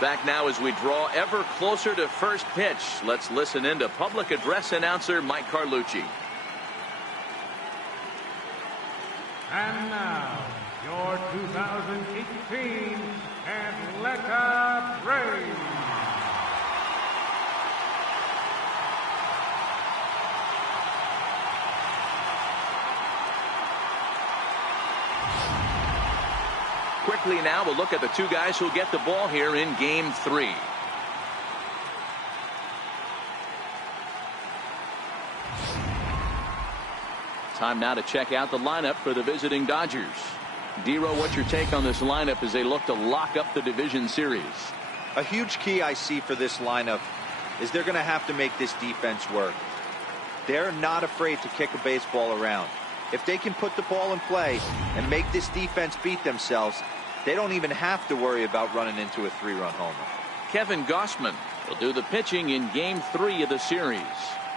Back now as we draw ever closer to first pitch. Let's listen in to public address announcer Mike Carlucci. And now, your 2018 Atlanta Braves. Quickly now, we'll look at the two guys who'll get the ball here in Game 3. Time now to check out the lineup for the visiting Dodgers. Dero, what's your take on this lineup as they look to lock up the division series? A huge key I see for this lineup is they're going to have to make this defense work. They're not afraid to kick a baseball around. If they can put the ball in play and make this defense beat themselves, they don't even have to worry about running into a 3-run homer. Kevin Gausman will do the pitching in Game 3 of the series.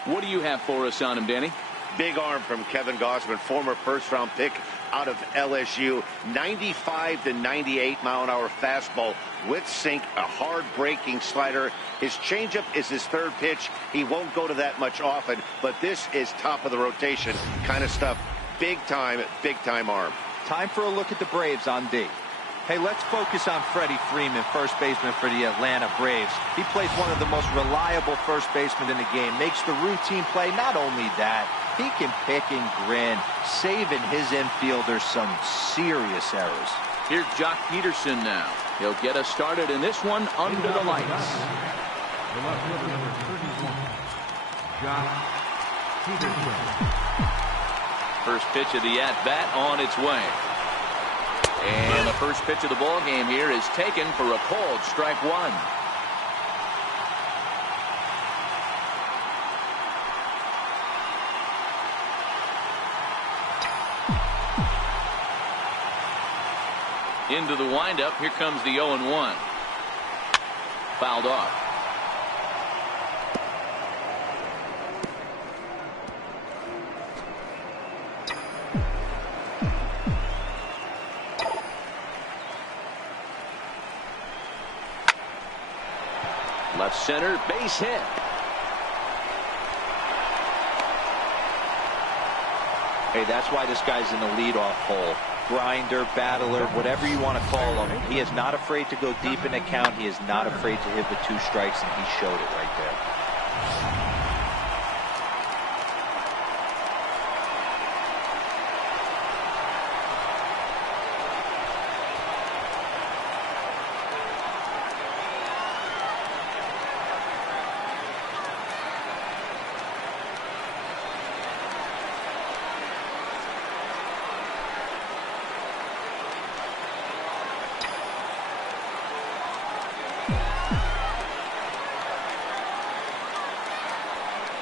What do you have for us on him, Danny? Big arm from Kevin Gausman, former first-round pick out of LSU. 95 to 98 mile-an-hour fastball with sink, a hard-breaking slider. His changeup is his third pitch. He won't go to that much often, but this is top of the rotation kind of stuff. Big time arm. Time for a look at the Braves on D. Hey, let's focus on Freddie Freeman, first baseman for the Atlanta Braves. He plays one of the most reliable first basemen in the game, makes the routine play. Not only that, he can pick and grin, saving his infielders some serious errors. Here's Jock Peterson now. He'll get us started in this one under the lights. The left fielder, number 31, Jock Peterson. First pitch of the at-bat on its way. And the first pitch of the ball game here is taken for a called strike one. Into the windup. Here comes the 0-1. Fouled off. Left center, base hit. Hey, that's why this guy's in the leadoff hole. Grinder, battler, whatever you want to call him. He is not afraid to go deep in the count. He is not afraid to hit with 2 strikes, and he showed it right there.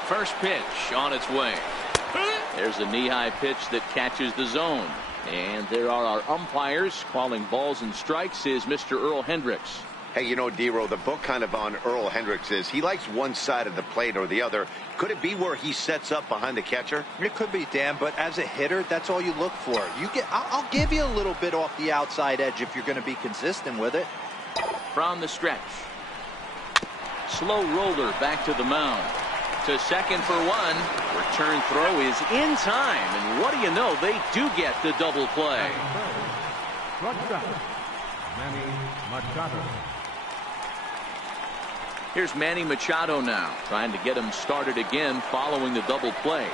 First pitch on its way. There's a knee-high pitch that catches the zone. And there are our umpires calling balls and strikes is Mr. Earl Hendricks. Hey, you know, Dero, the book kind of on Earl Hendricks is he likes one side of the plate or the other. Could it be where he sets up behind the catcher? It could be, Dan, but as a hitter, that's all you look for. I'll give you a little bit off the outside edge if you're going to be consistent with it. From the stretch. Slow roller back to the mound. To second for one. Return throw is in time. And what do you know? They do get the double play. Shortstop, Manny Machado. Here's Manny Machado now, trying to get him started again following the double play.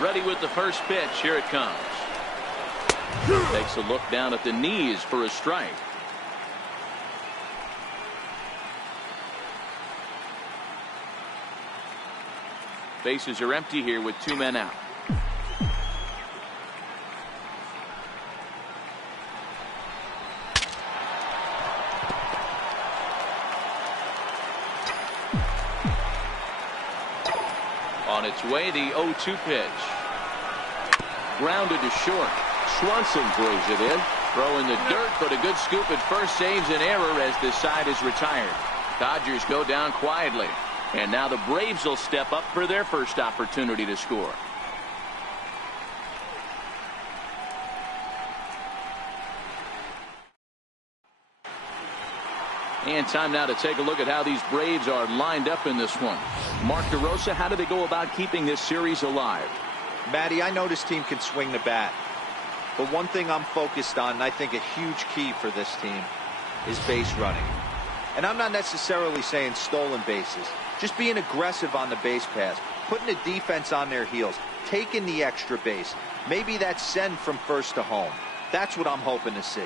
Ready with the first pitch. Here it comes. Takes a look down at the knees for a strike. Bases are empty here with 2 men out. On its way, the 0-2 pitch. Grounded to short. Swanson throws it in. Throw in the dirt, but a good scoop at first saves an error as this side is retired. Dodgers go down quietly. And now the Braves will step up for their first opportunity to score. And time now to take a look at how these Braves are lined up in this one. Mark DeRosa, how do they go about keeping this series alive? Matty, I know this team can swing the bat. But one thing I'm focused on, and I think a huge key for this team, is base running. And I'm not necessarily saying stolen bases. Just being aggressive on the base pass, putting the defense on their heels, taking the extra base. Maybe that's send from first to home. That's what I'm hoping to see.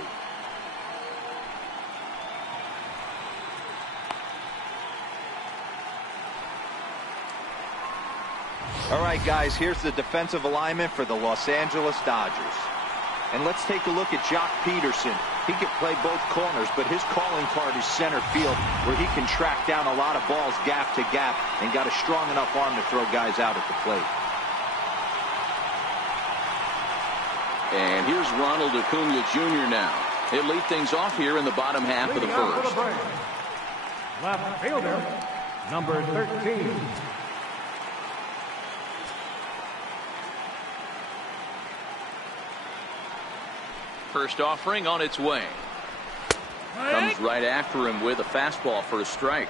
All right, guys, here's the defensive alignment for the Los Angeles Dodgers. And let's take a look at Jock Peterson. He can play both corners, but his calling card is center field, where he can track down a lot of balls gap to gap and got a strong enough arm to throw guys out at the plate. And here's Ronald Acuna Jr. now. He'll lead things off here in the bottom half of the first. Left fielder, number 13. First offering on its way. Comes right after him with a fastball for a strike.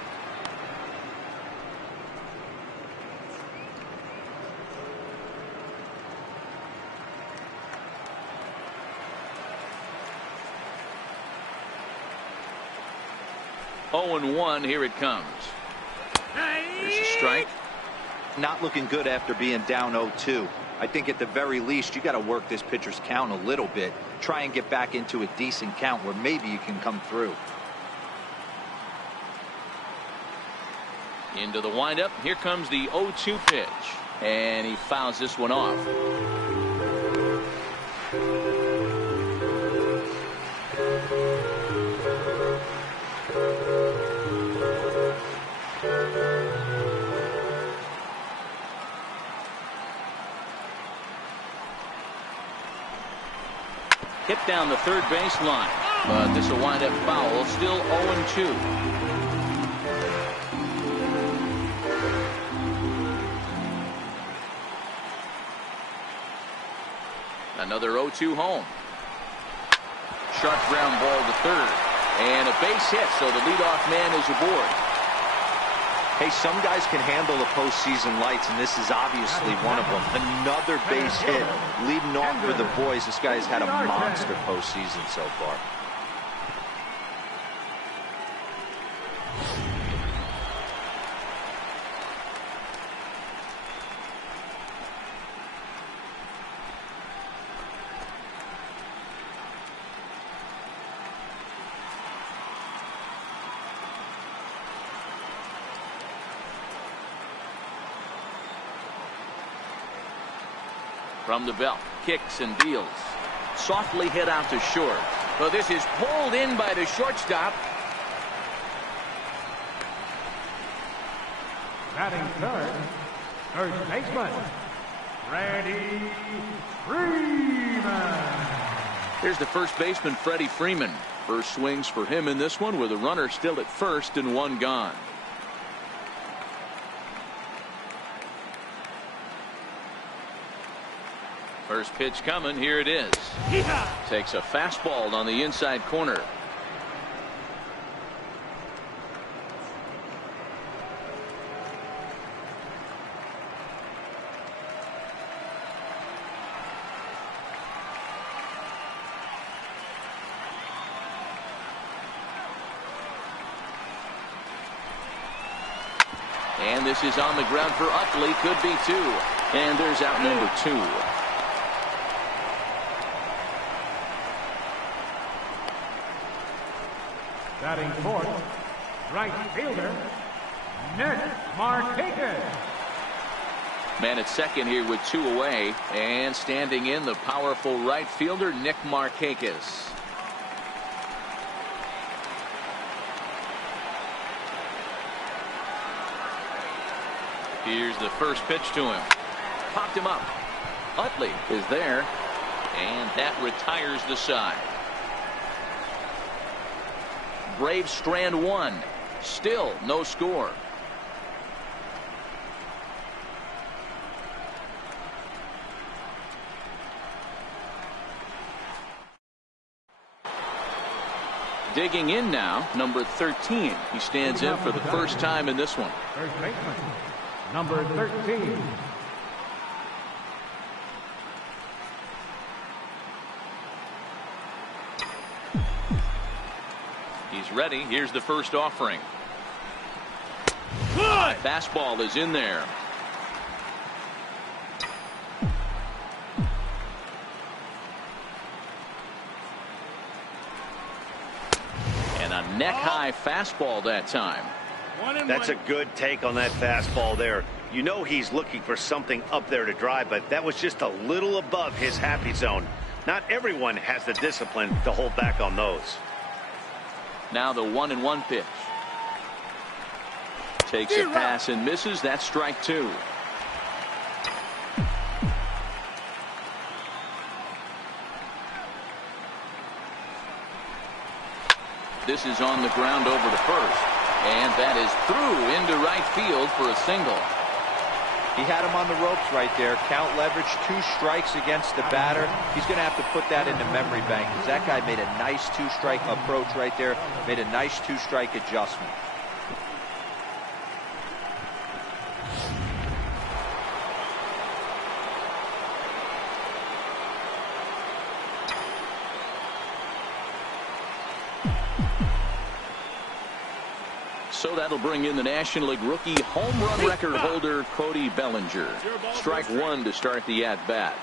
Oh, and 1, here it comes. There's a strike. Not looking good after being down 0-2. I think at the very least you got to work this pitcher's count a little bit. Try and get back into a decent count where maybe you can come through. Into the windup. Here comes the 0-2 pitch. And he fouls this one off. Hit down the third base line. But this will wind up foul. Still 0-2. Another 0-2 home. Sharp ground ball to third. And a base hit, so the leadoff man is aboard. Hey, some guys can handle the postseason lights, and this is obviously one of them. Another base hit leading off for the boys. This guy's had a monster postseason so far. From the belt, kicks and deals. Softly hit out to short. Well, this is pulled in by the shortstop. Batting third, first baseman, Freddie Freeman. Here's the first baseman, Freddie Freeman. First swings for him in this one with a runner still at first and 1 gone. First pitch coming. Here it is. Takes a fastball on the inside corner. And this is on the ground for Utley. Could be 2. And there's out number 2. Batting fourth, right fielder, Nick Markakis. Man at second here with 2 away. And standing in, the powerful right fielder, Nick Markakis. Here's the first pitch to him. Popped him up. Utley is there. And that retires the side. Braves strand one. Still no score. Digging in now, number 13. He stands in for the first time in this one. First baseman, number 13. He's ready. Here's the first offering. Fastball is in there. And a neck-high fastball that time. That's a good take on that fastball there. You know he's looking for something up there to drive, but that was just a little above his happy zone. Not everyone has the discipline to hold back on those. Now the 1-1 pitch. Takes a pass and misses. That's strike two. This is on the ground over to first. And that is through into right field for a single. He had him on the ropes right there. Count leverage, 2 strikes against the batter. He's going to have to put that in the memory bank because that guy made a nice 2-strike approach right there. Made a nice 2-strike adjustment. So that'll bring in the National League rookie home run record holder Cody Bellinger. Strike one to start the at-bat.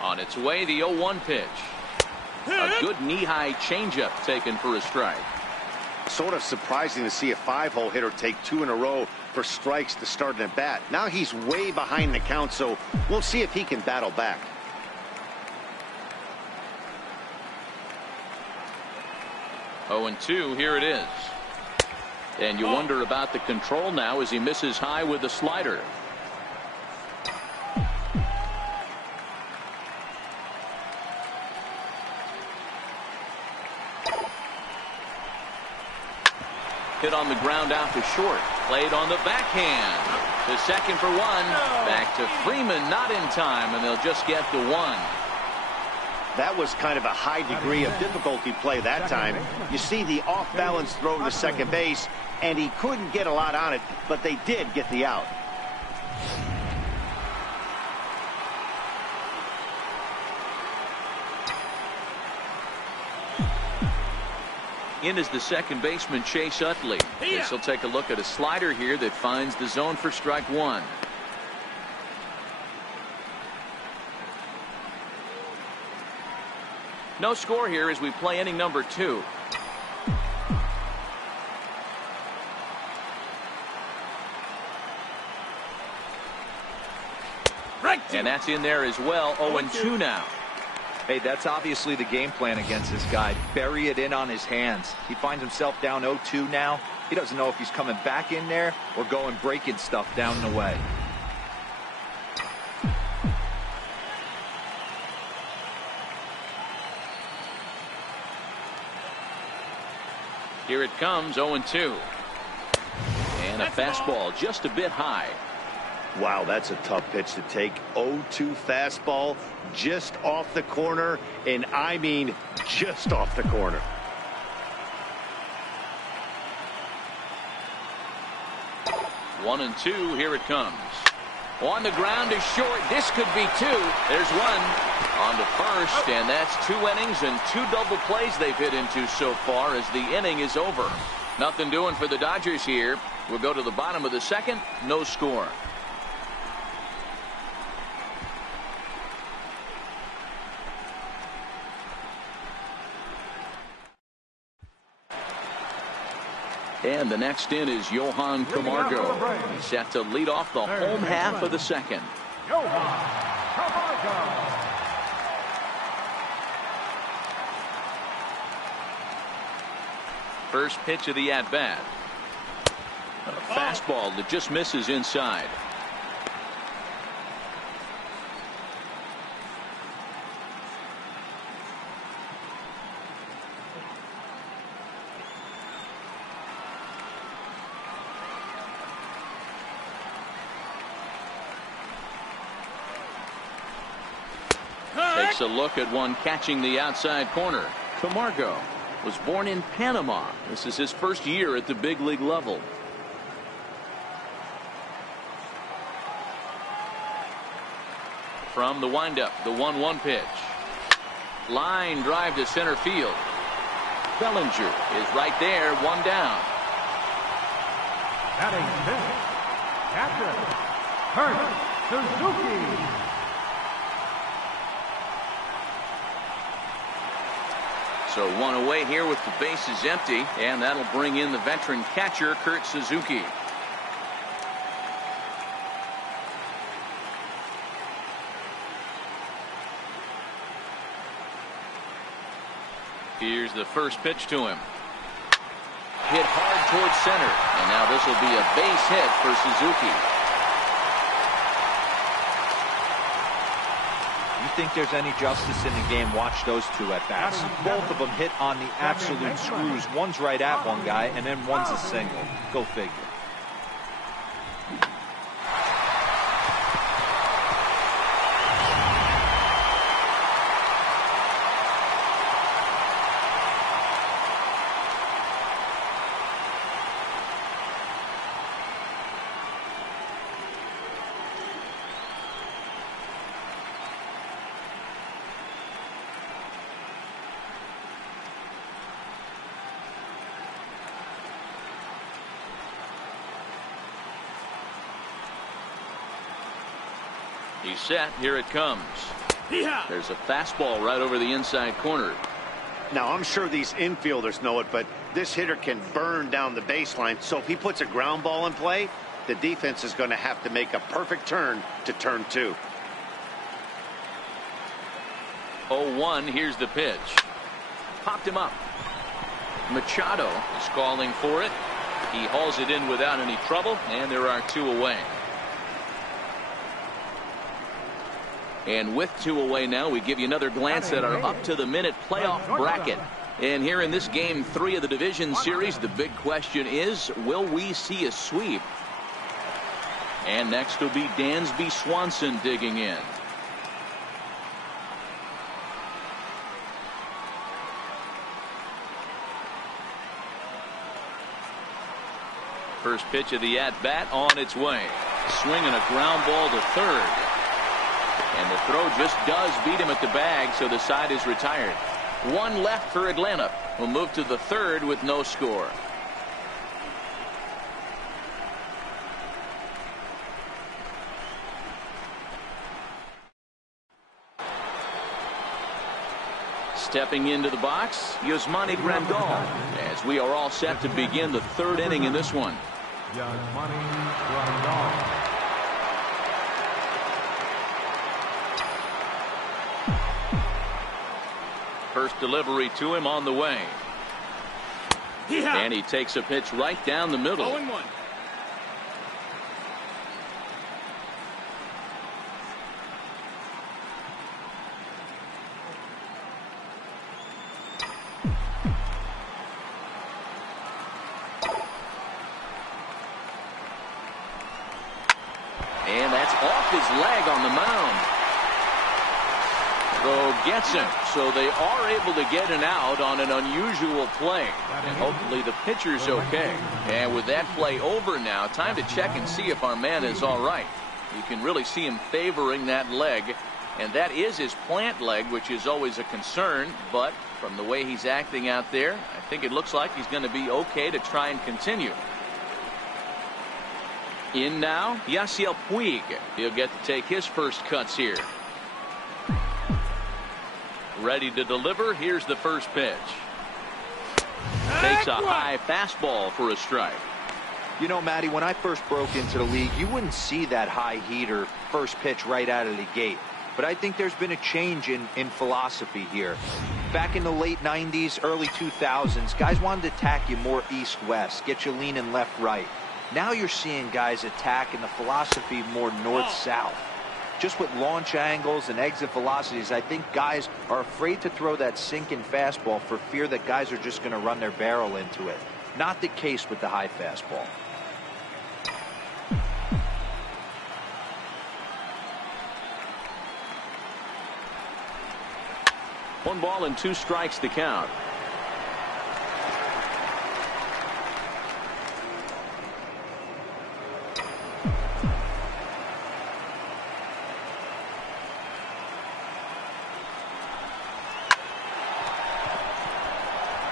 On its way, the 0-1 pitch. A good knee-high changeup taken for a strike. Sort of surprising to see a 5-hole hitter take 2 in a row for strikes to start an at-bat. Now he's way behind the count, so we'll see if he can battle back. Oh, 0-2, here it is. And you wonder about the control now as he misses high with the slider. Hit on the ground out to short. Played on the backhand. To second for one. Back to Freeman, not in time, and they'll just get the one. That was kind of a high degree of difficulty play that time. You see the off-balance throw to second base, and he couldn't get a lot on it, but they did get the out. In is the second baseman, Chase Utley. This will take a look at a slider here that finds the zone for strike one. No score here as we play inning number 2. And that's in there as well. 0-2 now. Hey, that's obviously the game plan against this guy. Bury it in on his hands. He finds himself down 0-2 now. He doesn't know if he's coming back in there or going breaking stuff down the way. Here it comes, 0-2. And a fastball just a bit high. Wow, that's a tough pitch to take. 0-2 fastball just off the corner, and I mean just off the corner. One and two, here it comes. On the ground is short. This could be 2. There's one. On to first, and that's 2 innings and 2 double plays they've hit into so far as the inning is over. Nothing doing for the Dodgers here. We'll go to the bottom of the second. No score. And the next in is Johan Camargo. He's set to lead off the home half of the second. Johan Camargo. First pitch of the at-bat. A fastball that just misses inside. Takes a look at one catching the outside corner. Camargo was born in Panama. This is his first year at the big league level. From the windup, the 1-1 pitch. Line drive to center field. Bellinger is right there, one down. Batting fifth, catcher, Kurt Suzuki. So one away here with the bases empty, and that'll bring in the veteran catcher, Kurt Suzuki. Here's the first pitch to him. Hit hard towards center, and now this will be a base hit for Suzuki. You think there's any justice in the game? Watch those two at bats. Both of them hit on the absolute screws. One's right at one guy, and then one's a single. Go figure. He's set. Here it comes. There's a fastball right over the inside corner. Now, I'm sure these infielders know it, but this hitter can burn down the baseline. So if he puts a ground ball in play, the defense is going to have to make a perfect turn to turn two. 0-1. Here's the pitch. Popped him up. Machado is calling for it. He hauls it in without any trouble, and there are two away. And with two away now, we give you another glance at our up-to-the-minute playoff bracket. And here in this Game 3 of the Division Series, the big question is, will we see a sweep? And next will be Dansby Swanson digging in. First pitch of the at-bat on its way. Swinging a ground ball to third. And the throw just does beat him at the bag, so the side is retired. One left for Atlanta. We'll move to the third with no score. Stepping into the box, Yasmani Grandal, as we are all set to begin the third inning in this one. Yasmani Grandal. First delivery to him on the way. And he takes a pitch right down the middle. 0-1. And that's off his leg on the mound. Throw gets him, so they are able to get an out on an unusual play. And hopefully the pitcher's okay. And with that play over now, time to check and see if our man is all right. You can really see him favoring that leg, and that is his plant leg, which is always a concern. But from the way he's acting out there, I think it looks like he's going to be okay to try and continue. In now, Yasiel Puig. He'll get to take his first cuts here. Ready to deliver. Here's the first pitch. Takes a high fastball for a strike. You know, Matty, when I first broke into the league, you wouldn't see that high heater first pitch right out of the gate. But I think there's been a change in philosophy here. Back in the late 90s, early 2000s, guys wanted to attack you more east-west, get you leaning left-right. Now you're seeing guys attack in the philosophy more north-south. Just with launch angles and exit velocities, I think guys are afraid to throw that sinking fastball for fear that guys are just going to run their barrel into it. Not the case with the high fastball. One ball and 2 strikes to count.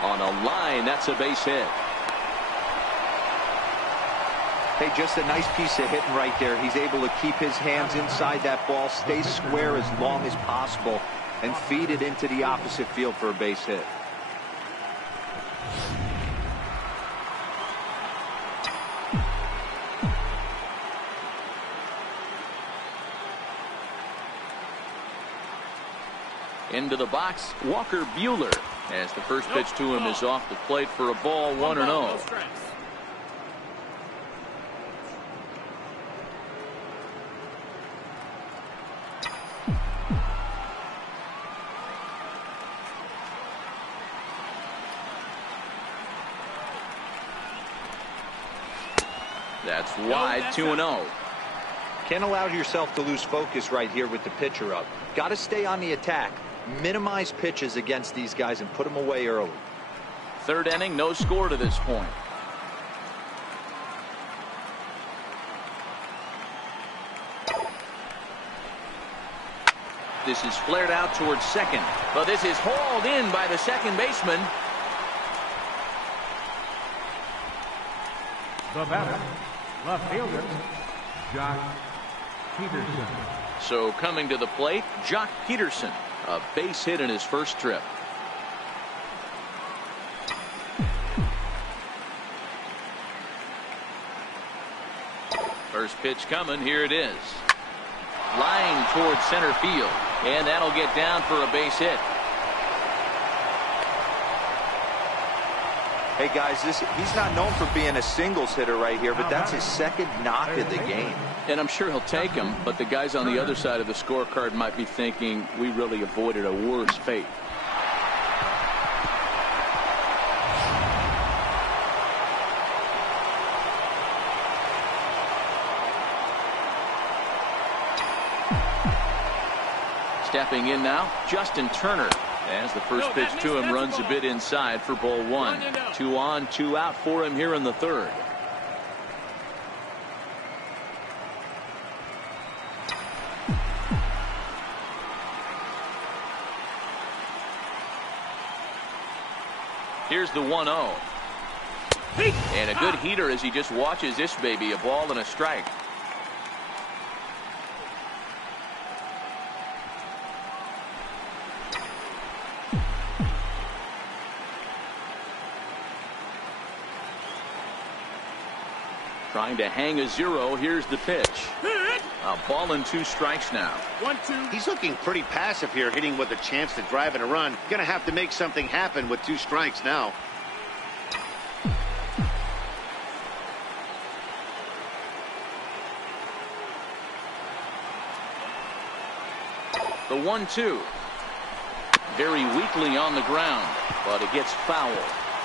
On a line, that's a base hit. Hey, just a nice piece of hitting right there. He's able to keep his hands inside that ball, stay square as long as possible, and feed it into the opposite field for a base hit. Into the box, Walker Buehler, as the first pitch to him is off the plate for a ball, 1-0. That's wide, 2-0. Can't allow yourself to lose focus right here with the pitcher up. Got to stay on the attack. Minimize pitches against these guys and put them away early. Third inning, no score to this point. This is flared out towards second, but this is hauled in by the second baseman. The batter, left fielder, Josh Peterson. So coming to the plate, Jock Peterson, a base hit in his first trip. First pitch coming, here it is. Line towards center field, and that'll get down for a base hit. Hey guys, he's not known for being a singles hitter right here, but that's his second knock of the game. And I'm sure he'll take him, but the guys on the other side of the scorecard might be thinking we really avoided a worse fate. Stepping in now, Justin Turner. As the first pitch to him runs a bit inside for ball 1. 2 on, 2 out for him here in the third. Here's the 1-0. And a good heater as he just watches this baby, a ball and a strike. Trying to hang a 0. Here's the pitch. A ball and 2 strikes now. 1-2. He's looking pretty passive here, hitting with a chance to drive in a run. Gonna have to make something happen with 2 strikes now. The 1-2. Very weakly on the ground, but it gets foul.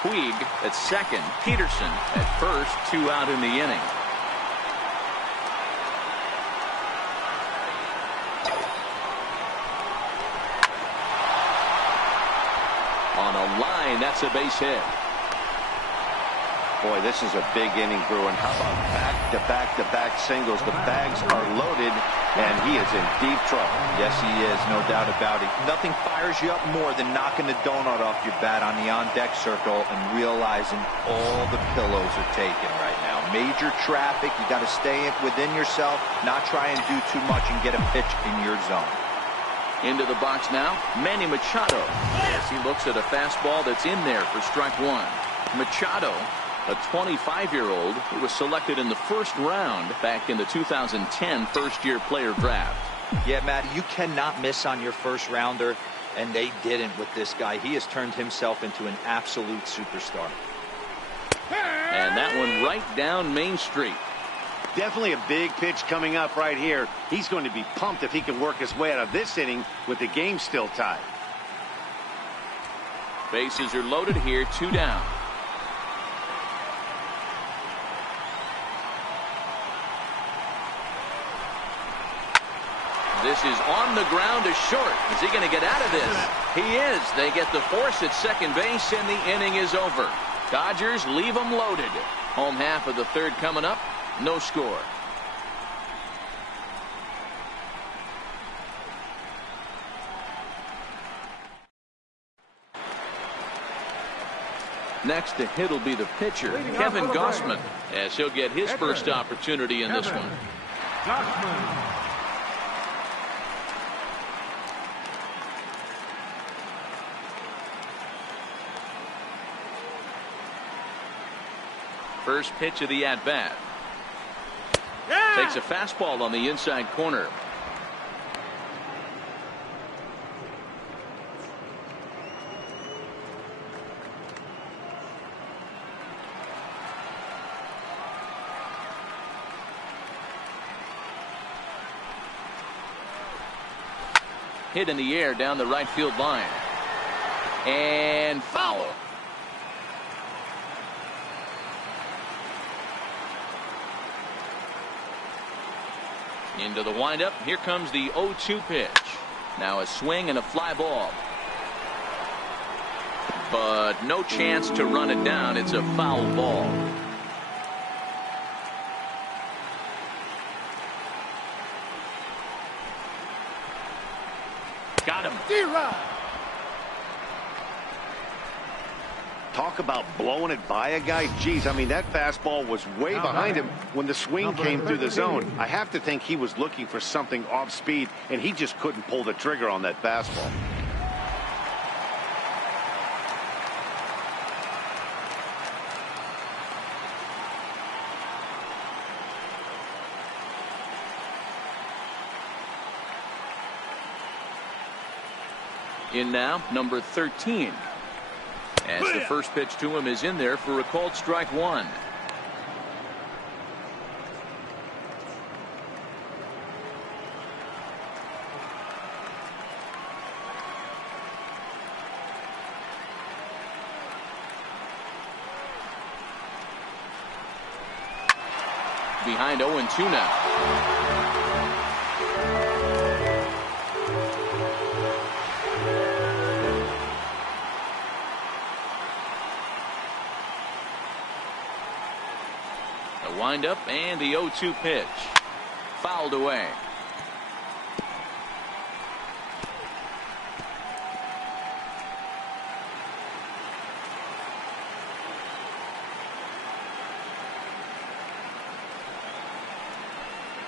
Puig at second, Peterson at first, 2 out in the inning. On a line, that's a base hit. Boy, this is a big inning, Bruin. How about back-to-back-to-back singles? The bags are loaded, and he is in deep trouble. Yes, he is, no doubt about it. Nothing fires you up more than knocking the donut off your bat on the on-deck circle and realizing all the pillows are taken right now. Major traffic, you got to stay within yourself, not try and do too much and get a pitch in your zone. Into the box now, Manny Machado, as he looks at a fastball that's in there for strike 1. Machado, a 25-year-old who was selected in the first round back in the 2010 first-year player draft. Yeah, Matt, you cannot miss on your first rounder, and they didn't with this guy. He has turned himself into an absolute superstar. And that one right down Main Street. Definitely a big pitch coming up right here. He's going to be pumped if he can work his way out of this inning with the game still tied. Bases are loaded here, 2 down. This is on the ground to short. Is he going to get out of this? He is. They get the force at second base, and the inning is over. Dodgers leave them loaded. Home half of the third coming up. No score. Next to hit will be the pitcher, Kevin Gausman, as he'll get his first opportunity in this one. Gausman. First pitch of the at-bat. Takes a fastball on the inside corner. Hit in the air down the right field line. And foul. Into the windup. Here comes the 0-2 pitch. Now a swing and a fly ball. But no chance to run it down. It's a foul ball. Got him. Talk about blowing it by a guy. Geez, I mean, that fastball was way behind him when the swing came through the zone. I have to think he was looking for something off speed, and he just couldn't pull the trigger on that fastball. In now, number 13. As the first pitch to him is in there for a called strike 1. Behind 0-2 now. Wind up and the 0-2 pitch fouled away.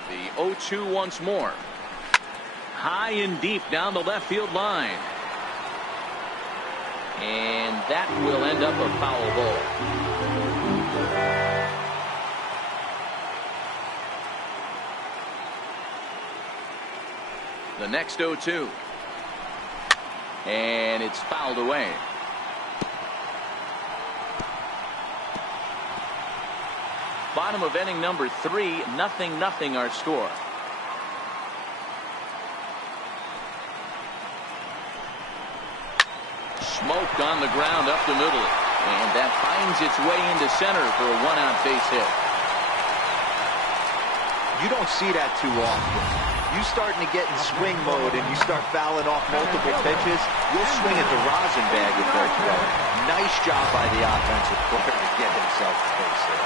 The 0-2 once more. High and deep down the left field line. And that will end up a foul ball. The next 0-2. And it's fouled away. Bottom of inning number 3, 0-0 our score. Smoked on the ground up the middle. And that finds its way into center for a 1-out base hit. You don't see that too often. You starting to get in swing mode and you start fouling off multiple pitches, you'll swing at the rosin bag if they're throwing. Nice job by the offensive player to get himself a base hit.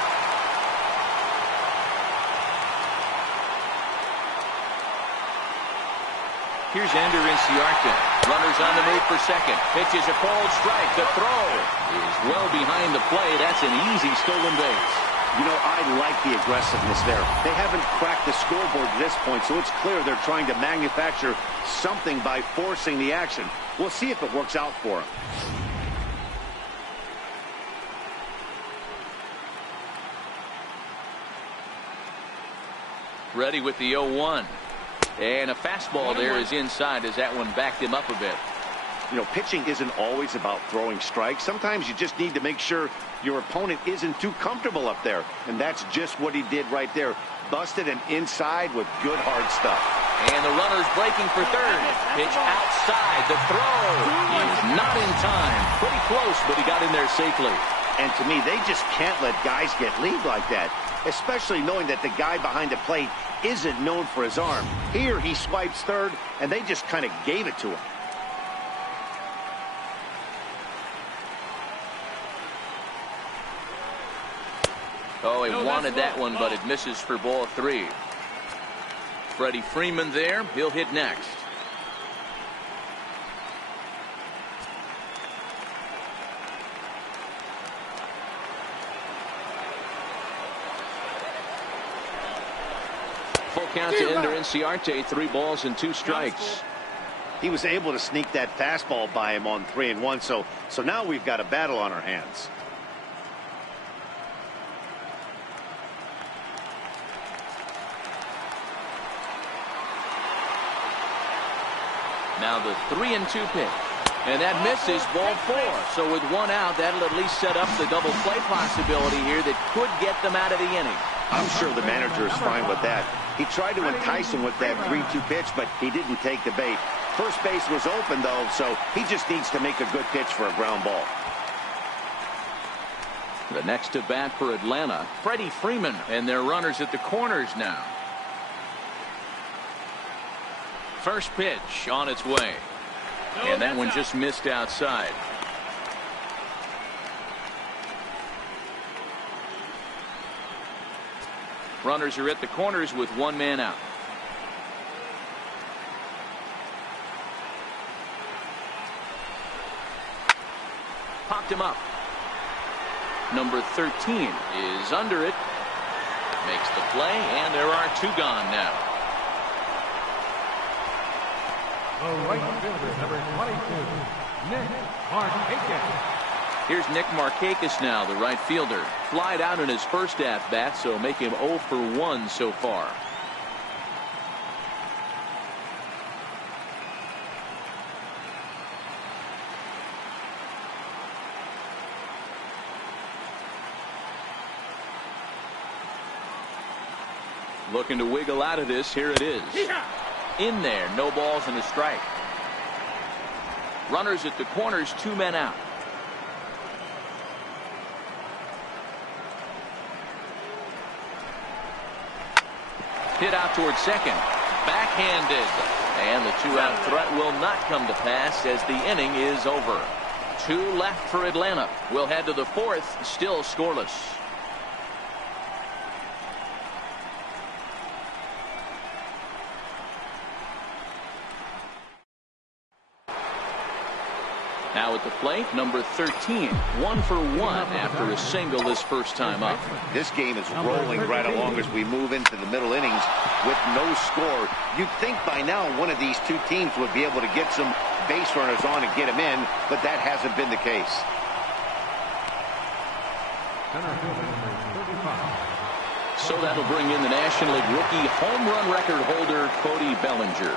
Here's Ender Inciarte. Runners on the move for second. Pitch is a called strike. The throw is well behind the play. That's an easy stolen base. You know, I like the aggressiveness there. They haven't cracked the scoreboard at this point, so it's clear they're trying to manufacture something by forcing the action. We'll see if it works out for them. Ready with the 0-1. And a fastball there is inside as that one backed him up a bit. You know, pitching isn't always about throwing strikes. Sometimes you just need to make sure your opponent isn't too comfortable up there. And that's just what he did right there. Busted and inside with good hard stuff. And the runner's breaking for third. Pitch outside. The throw is not in time. Pretty close, but he got in there safely. And to me, they just can't let guys get lead like that, especially knowing that the guy behind the plate isn't known for his arm. Here, he swipes third, and they just kind of gave it to him. Oh, he wanted that one, but it misses for ball 3. Freddie Freeman there. He'll hit next. Full count to Ender Inciarte. 3 balls and 2 strikes. He was able to sneak that fastball by him on 3-1, so now we've got a battle on our hands. Now the 3-2 pitch. And that misses ball 4. So with 1 out, that'll at least set up the double play possibility here that could get them out of the inning. I'm sure the manager is fine with that. He tried to entice him with that 3-2 pitch, but he didn't take the bait. First base was open, though, so he just needs to make a good pitch for a ground ball. The next to bat for Atlanta, Freddie Freeman, and their runners at the corners now. First pitch on its way. And that one just missed outside. Runners are at the corners with 1 man out. Popped him up. Number 13 is under it. Makes the play, and there are 2 gone now. The right fielder, number 22, Nick Markakis. Here's Nick Markakis now, the right fielder. Flied out in his first at-bat, so make him 0 for 1 so far. Looking to wiggle out of this. Here it is. In there. No balls and a strike. Runners at the corners. 2 men out. Hit out towards second. Backhanded. And the 2-out threat will not come to pass as the inning is over. 2 left for Atlanta. We'll head to the 4th. Still scoreless. Now at the plate, number 13, 1 for 1 after a single his first time up. This game is rolling right along as we move into the middle innings with no score. You'd think by now one of these 2 teams would be able to get some base runners on and get them in, but that hasn't been the case. So that'll bring in the National League rookie home run record holder Cody Bellinger.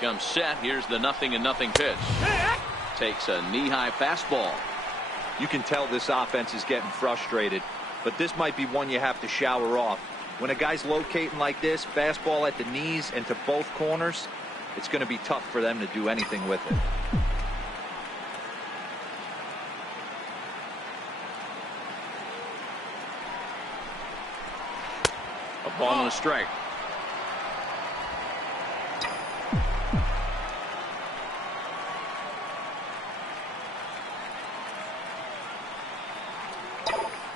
Comes set. Here's the 0-0 pitch. Takes a knee-high fastball. You can tell this offense is getting frustrated, but this might be one you have to shower off. When a guy's locating like this, fastball at the knees and to both corners, it's going to be tough for them to do anything with it. A ball and a strike.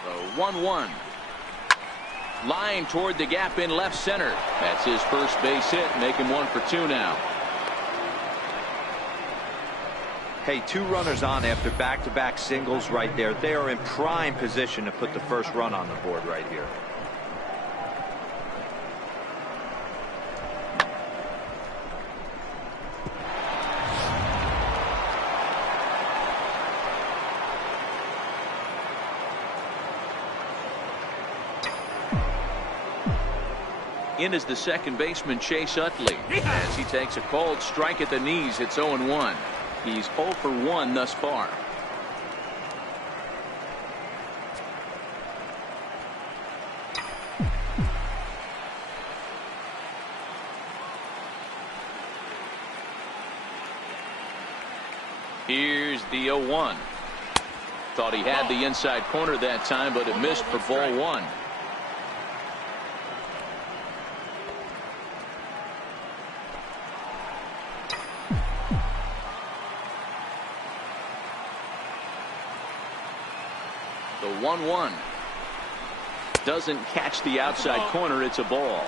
The 1-1. Line toward the gap in left center. That's his first base hit. Make him 1 for 2 now. Hey, 2 runners on after back-to-back singles right there. They are in prime position to put the first run on the board right here. In is the second baseman, Chase Utley. As he takes a cold strike at the knees, it's 0-1. He's 0 for 1 thus far. Here's the 0-1. Thought he had the inside corner that time, but it missed for ball 1. The 1-1 doesn't catch the outside corner. It's a ball.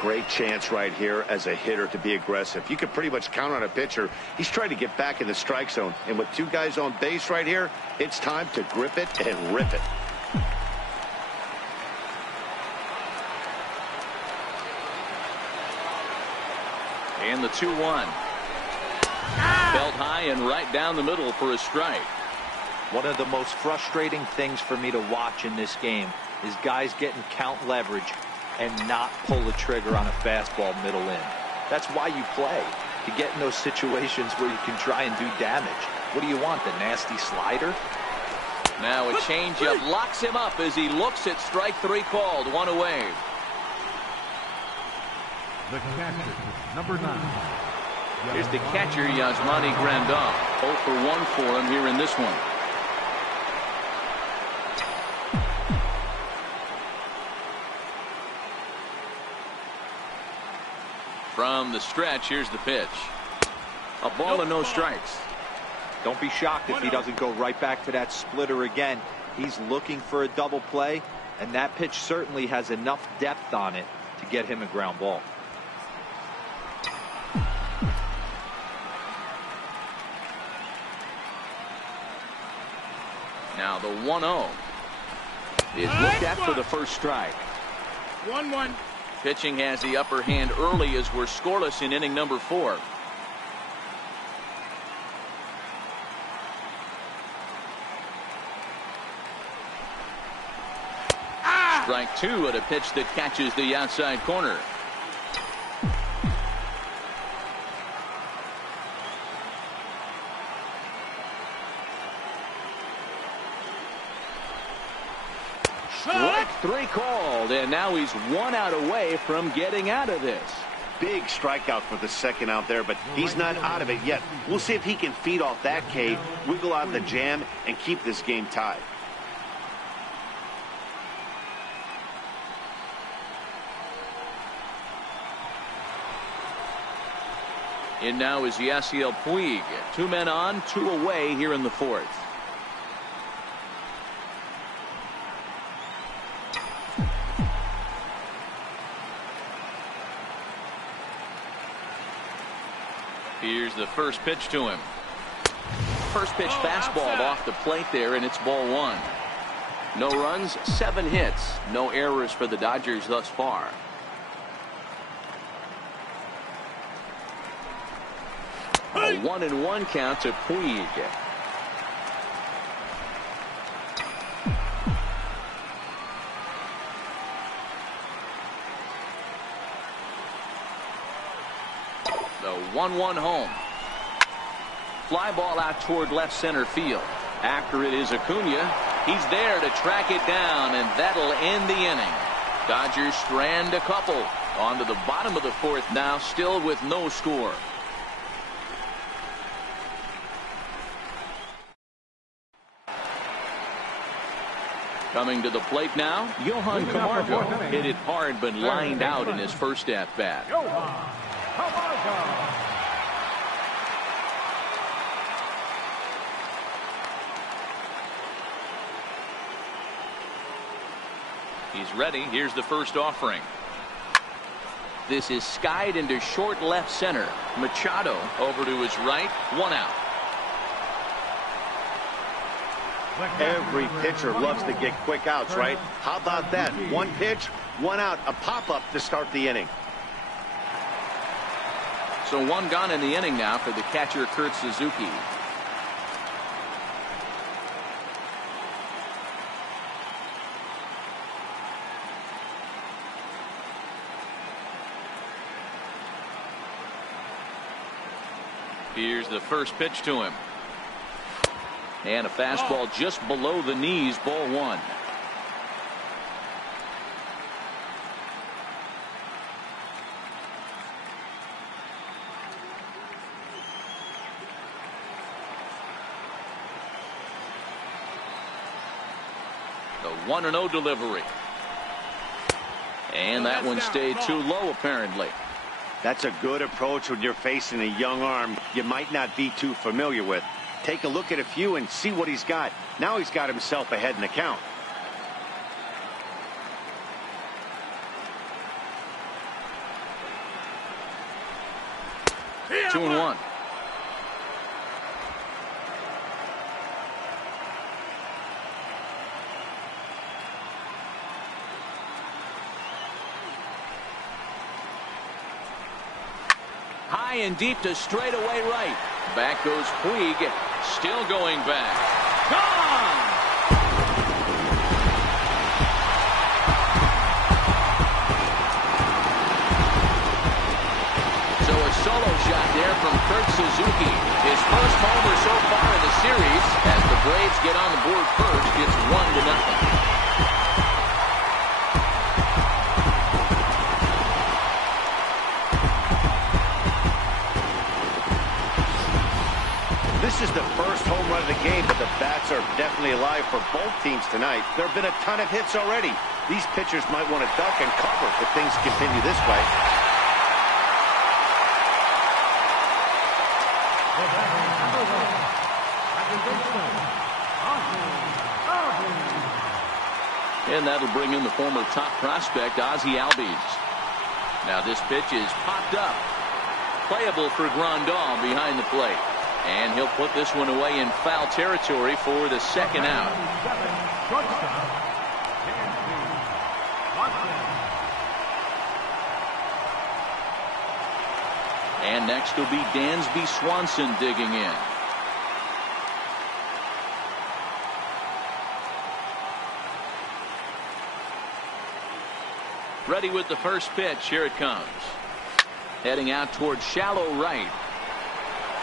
Great chance right here as a hitter to be aggressive. You can pretty much count on a pitcher. He's trying to get back in the strike zone. And with 2 guys on base right here, it's time to grip it and rip it. And the 2-1. Belt high and right down the middle for a strike. One of the most frustrating things for me to watch in this game is guys getting count leverage and not pull the trigger on a fastball middle in. That's why you play, to get in those situations where you can try and do damage. What do you want, the nasty slider? Now a changeup locks him up as he looks at strike 3 called. 1 away. The catcher, number 9. Here's the catcher, Yasmani Grandal. 0 for 1 for him here in this one. From the stretch, here's the pitch. A ball and no strikes. Don't be shocked if he doesn't go right back to that splitter again. He's looking for a double play, and that pitch certainly has enough depth on it to get him a ground ball. Now the 1-0 is looked at for the first strike. 1-1. Pitching has the upper hand early as we're scoreless in inning number 4. Strike 2 at a pitch that catches the outside corner. Strike 3 called, and now he's 1 out away from getting out of this. Big strikeout for the second out there, but he's not out of it yet. We'll see if he can feed off that K, wiggle out of the jam, and keep this game tied. In now is Yasiel Puig. 2 men on, 2 away here in the 4th. Here's the first pitch to him. First pitch fastball off the plate there, and it's ball 1. No runs, 7 hits, no errors for the Dodgers thus far. A 1-1 count to Puig. The 1-1 home. Fly ball out toward left center field. After it is Acuna. He's there to track it down, and that'll end the inning. Dodgers strand a couple. On to the bottom of the 4th now, still with no score. Coming to the plate now, Johan Camargo hit it hard but lined out in his first at-bat. Johan Camargo. He's ready. Here's the first offering. This is skied into short left center. Machado over to his right. 1 out. Every pitcher loves to get quick outs, right? How about that? 1 pitch, 1 out, a pop-up to start the inning. So 1 gone in the inning now for the catcher, Kurt Suzuki. Here's the first pitch to him. And a fastball just below the knees, ball one. The 1-0 delivery. And that one stayed too low, apparently. That's a good approach when you're facing a young arm you might not be too familiar with. Take a look at a few and see what he's got. Now he's got himself ahead in the count. Yeah, 2-1. High and deep to straightaway right. Back goes Puig. Still going back. Gone! So a solo shot there from Kurt Suzuki. His first homer so far in the series. As the Braves get on the board first, it's 1-0. This is the first home run of the game, but the bats are definitely alive for both teams tonight. There have been a ton of hits already. These pitchers might want to duck and cover if things continue this way. And that'll bring in the former top prospect, Ozzie Albies. Now this pitch is popped up. Playable for Grandal behind the plate. And he'll put this one away in foul territory for the second out. And next will be Dansby Swanson digging in. Ready with the first pitch. Here it comes. Heading out towards shallow right.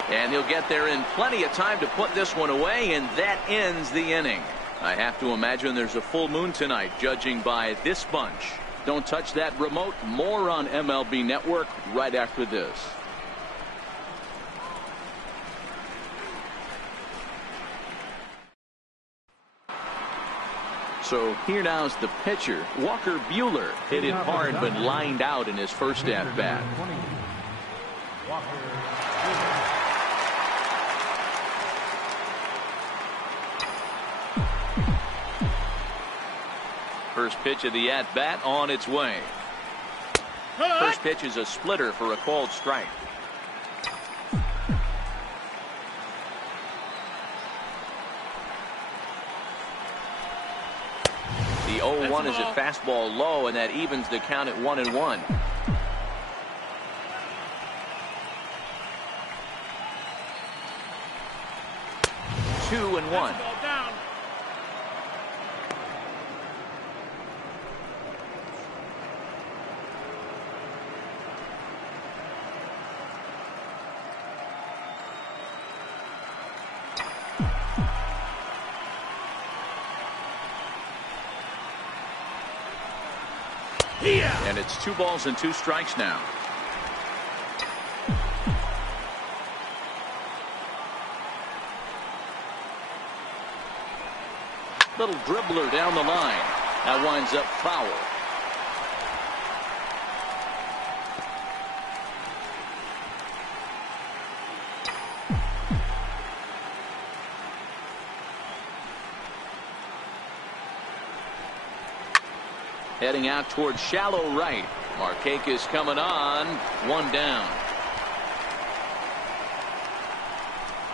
And he'll get there in plenty of time to put this one away, and that ends the inning. I have to imagine there's a full moon tonight, judging by this bunch. Don't touch that remote. More on MLB Network right after this. So here now's the pitcher. Walker Buehler hit it hard but lined out in his first at bat. First pitch of the at-bat on its way. First pitch is a splitter for a called strike. The 0-1 is a fastball low, and that evens the count at 1-1. Two and one. And it's 2 balls and 2 strikes now. Little dribbler down the line. That winds up foul. Heading out towards shallow right. Markakis coming on. 1 down.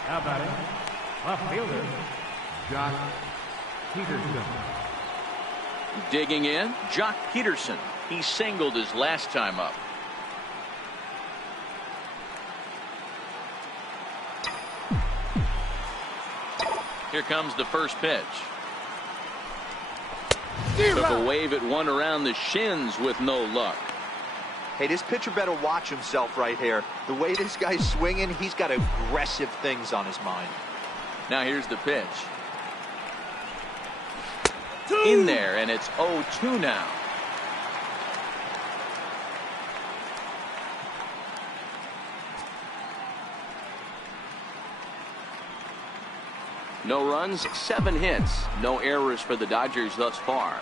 How about it? Left fielder, Josh Peterson. Digging in, Jock Peterson. He singled his last time up. Here comes the first pitch. Took a wave at one around the shins with no luck. Hey, this pitcher better watch himself right here. The way this guy's swinging, he's got aggressive things on his mind. Now here's the pitch. In there, and it's 0-2 now. No runs, 7 hits. No errors for the Dodgers thus far.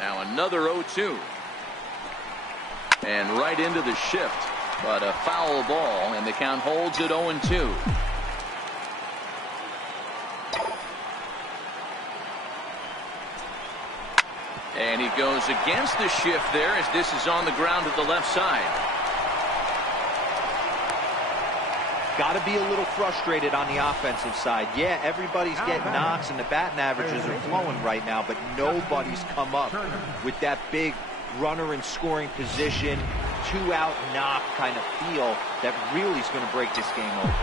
Now another 0-2. And right into the shift. But a foul ball, and the count holds at 0-2. And he goes against the shift there as this is on the ground to the left side. Got to be a little frustrated on the offensive side. Yeah, everybody's getting knocks and the batting averages are flowing right now, but nobody's come up with that big runner in scoring position, 2-out knock kind of feel that really is going to break this game over.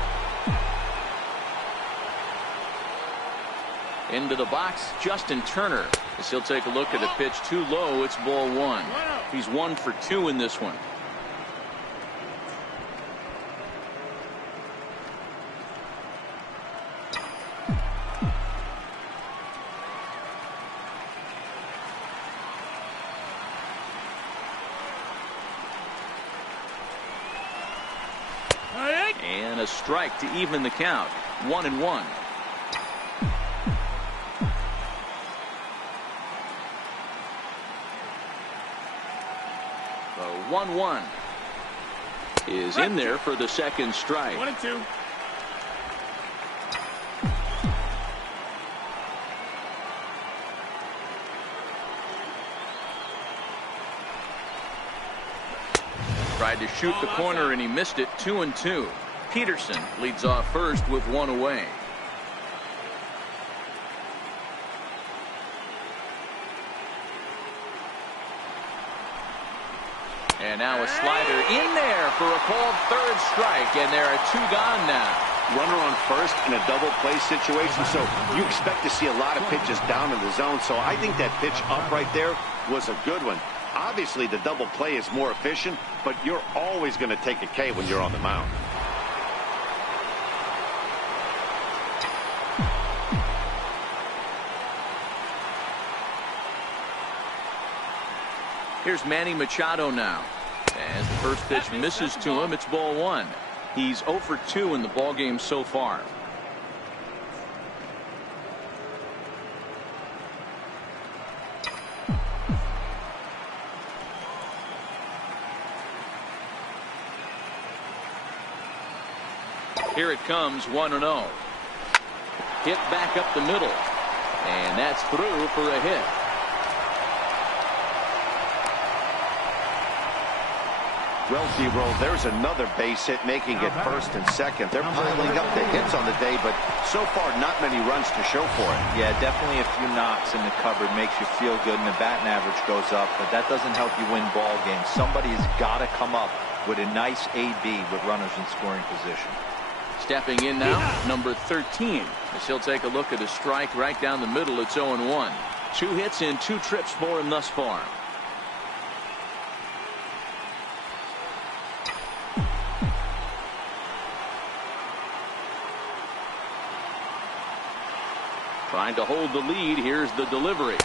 Into the box, Justin Turner. As he'll take a look at a pitch too low, it's ball 1. He's 1 for 2 in this one. And a strike to even the count. 1-1. The 1-1 is in there for the second strike. 1-2. Tried to shoot the corner and he missed it. 2-2. Peterson leads off first with 1 away. And now a slider in there for a called third strike, and there are 2 gone now. Runner on first in a double play situation, so you expect to see a lot of pitches down in the zone. So I think that pitch up right there was a good one. Obviously, the double play is more efficient, but you're always going to take a K when you're on the mound. Here's Manny Machado now. As the first pitch misses to him, it's ball 1. He's 0 for 2 in the ballgame so far. Here it comes, 1-0. Hit back up the middle. And that's through for a hit. Well, D-Roll, there's another base hit, making it first and second. They're piling up the hits on the day, but so far not many runs to show for it. Yeah, definitely a few knocks in the cupboard makes you feel good, and the batting average goes up, but that doesn't help you win ball games. Somebody's got to come up with a nice AB with runners in scoring position. Stepping in now, number 13. As he'll take a look at a strike right down the middle. It's 0-1. 2 hits and 2 trips for him thus far. Trying to hold the lead. Here's the delivery.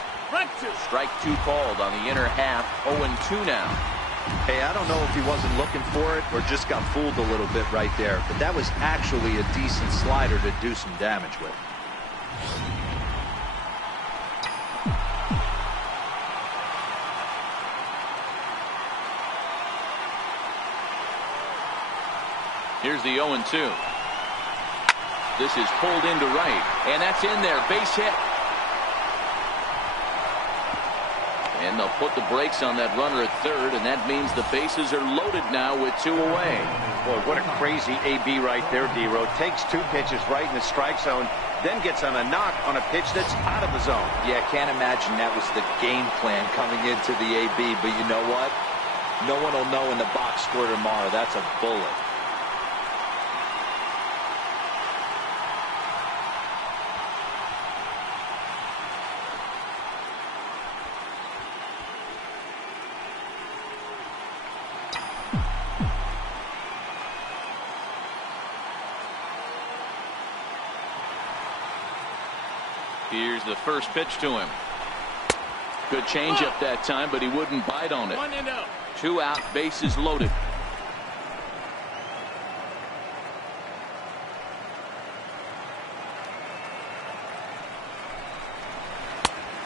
Strike 2 called on the inner half. 0-2 now. Hey, I don't know if he wasn't looking for it or just got fooled a little bit right there, but that was actually a decent slider to do some damage with. Here's the 0-2. This is pulled into right, and that's in there. Base hit. And they'll put the brakes on that runner at third, and that means the bases are loaded now with 2 away. Boy, what a crazy AB right there, D-Roll. Takes 2 pitches right in the strike zone, then gets on a knock on a pitch that's out of the zone. Yeah, can't imagine that was the game plan coming into the AB, but you know what? No one will know in the box score tomorrow. That's a bullet. Here's the first pitch to him. Good changeup that time, but he wouldn't bite on it. 2 out, bases loaded.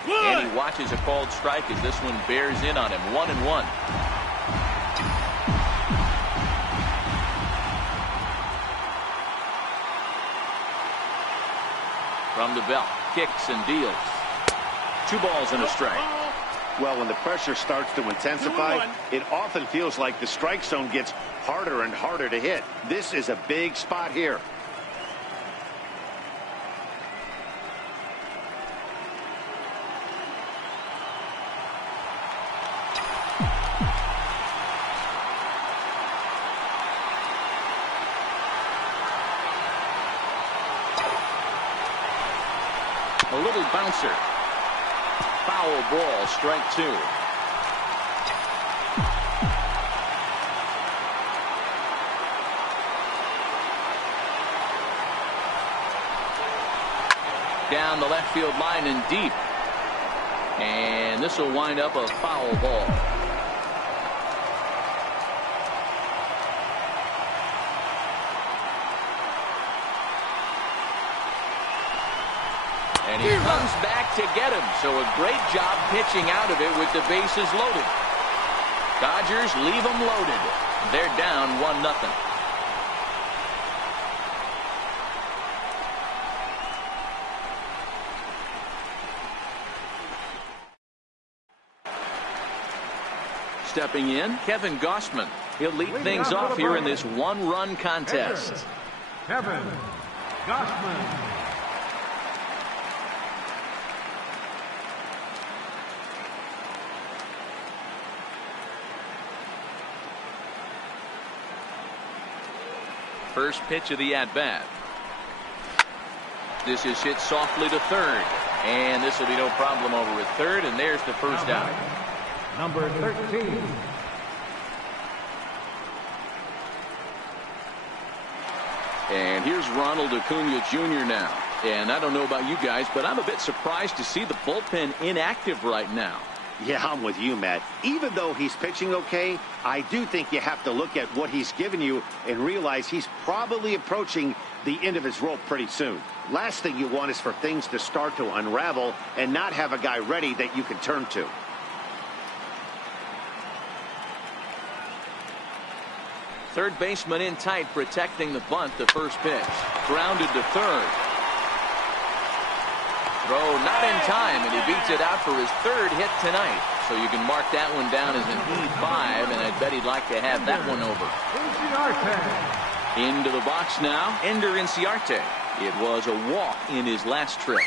And he watches a called strike as this one bears in on him. 1-1. From the belt, kicks and deals. 2 balls and a strike. Well, when the pressure starts to intensify, it often feels like the strike zone gets harder and harder to hit. This is a big spot here. A little bouncer. Foul ball, strike 2. Down the left field line and deep. And this will wind up a foul ball. And he comes back to get him. So a great job pitching out of it with the bases loaded. Dodgers leave them loaded. They're down 1-0. Stepping in, Kevin Gausman. He'll lead things off here in this 1-run contest. Kevin Gausman. First pitch of the at-bat. This is hit softly to third. And this will be no problem over at third. And there's the first out. Number 13. And here's Ronald Acuna Jr. now. And I don't know about you guys, but I'm a bit surprised to see the bullpen inactive right now. Yeah, I'm with you, Matt. Even though he's pitching okay, I do think you have to look at what he's given you and realize he's probably approaching the end of his rope pretty soon. Last thing you want is for things to start to unravel and not have a guy ready that you can turn to. Third baseman in tight, protecting the bunt. The first pitch. Grounded to third. Throw not in time, and he beats it out for his third hit tonight. So you can mark that one down as an E5, and I bet he'd like to have that one over. Into the box now, Ender Inciarte. It was a walk in his last trip.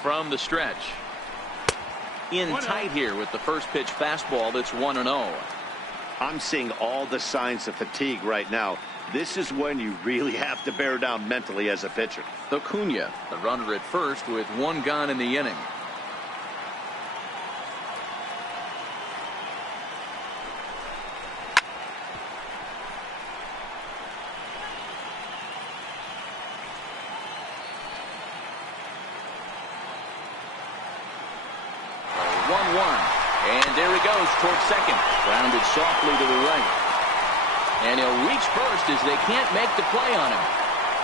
From the stretch. In tight here with the first pitch fastball that's 1-0. I'm seeing all the signs of fatigue right now. This is when you really have to bear down mentally as a pitcher. Acuna, the runner at first with 1 gone in the inning. And there he goes towards second. Grounded softly to the right. And he'll reach first as they can't make the play on him.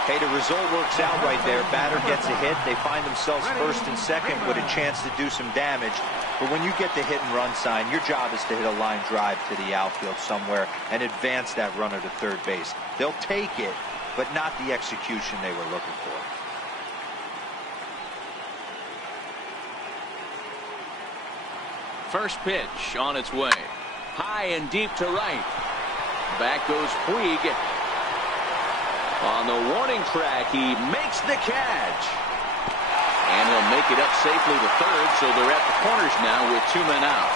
Hey, the result works out right there. Batter gets a hit. They find themselves first and second with a chance to do some damage. But when you get the hit and run sign, your job is to hit a line drive to the outfield somewhere and advance that runner to third base. They'll take it, but not the execution they were looking for. First pitch on its way. High and deep to right. Back goes Puig. On the warning track, he makes the catch. And he'll make it up safely to third, so they're at the corners now with 2 men out.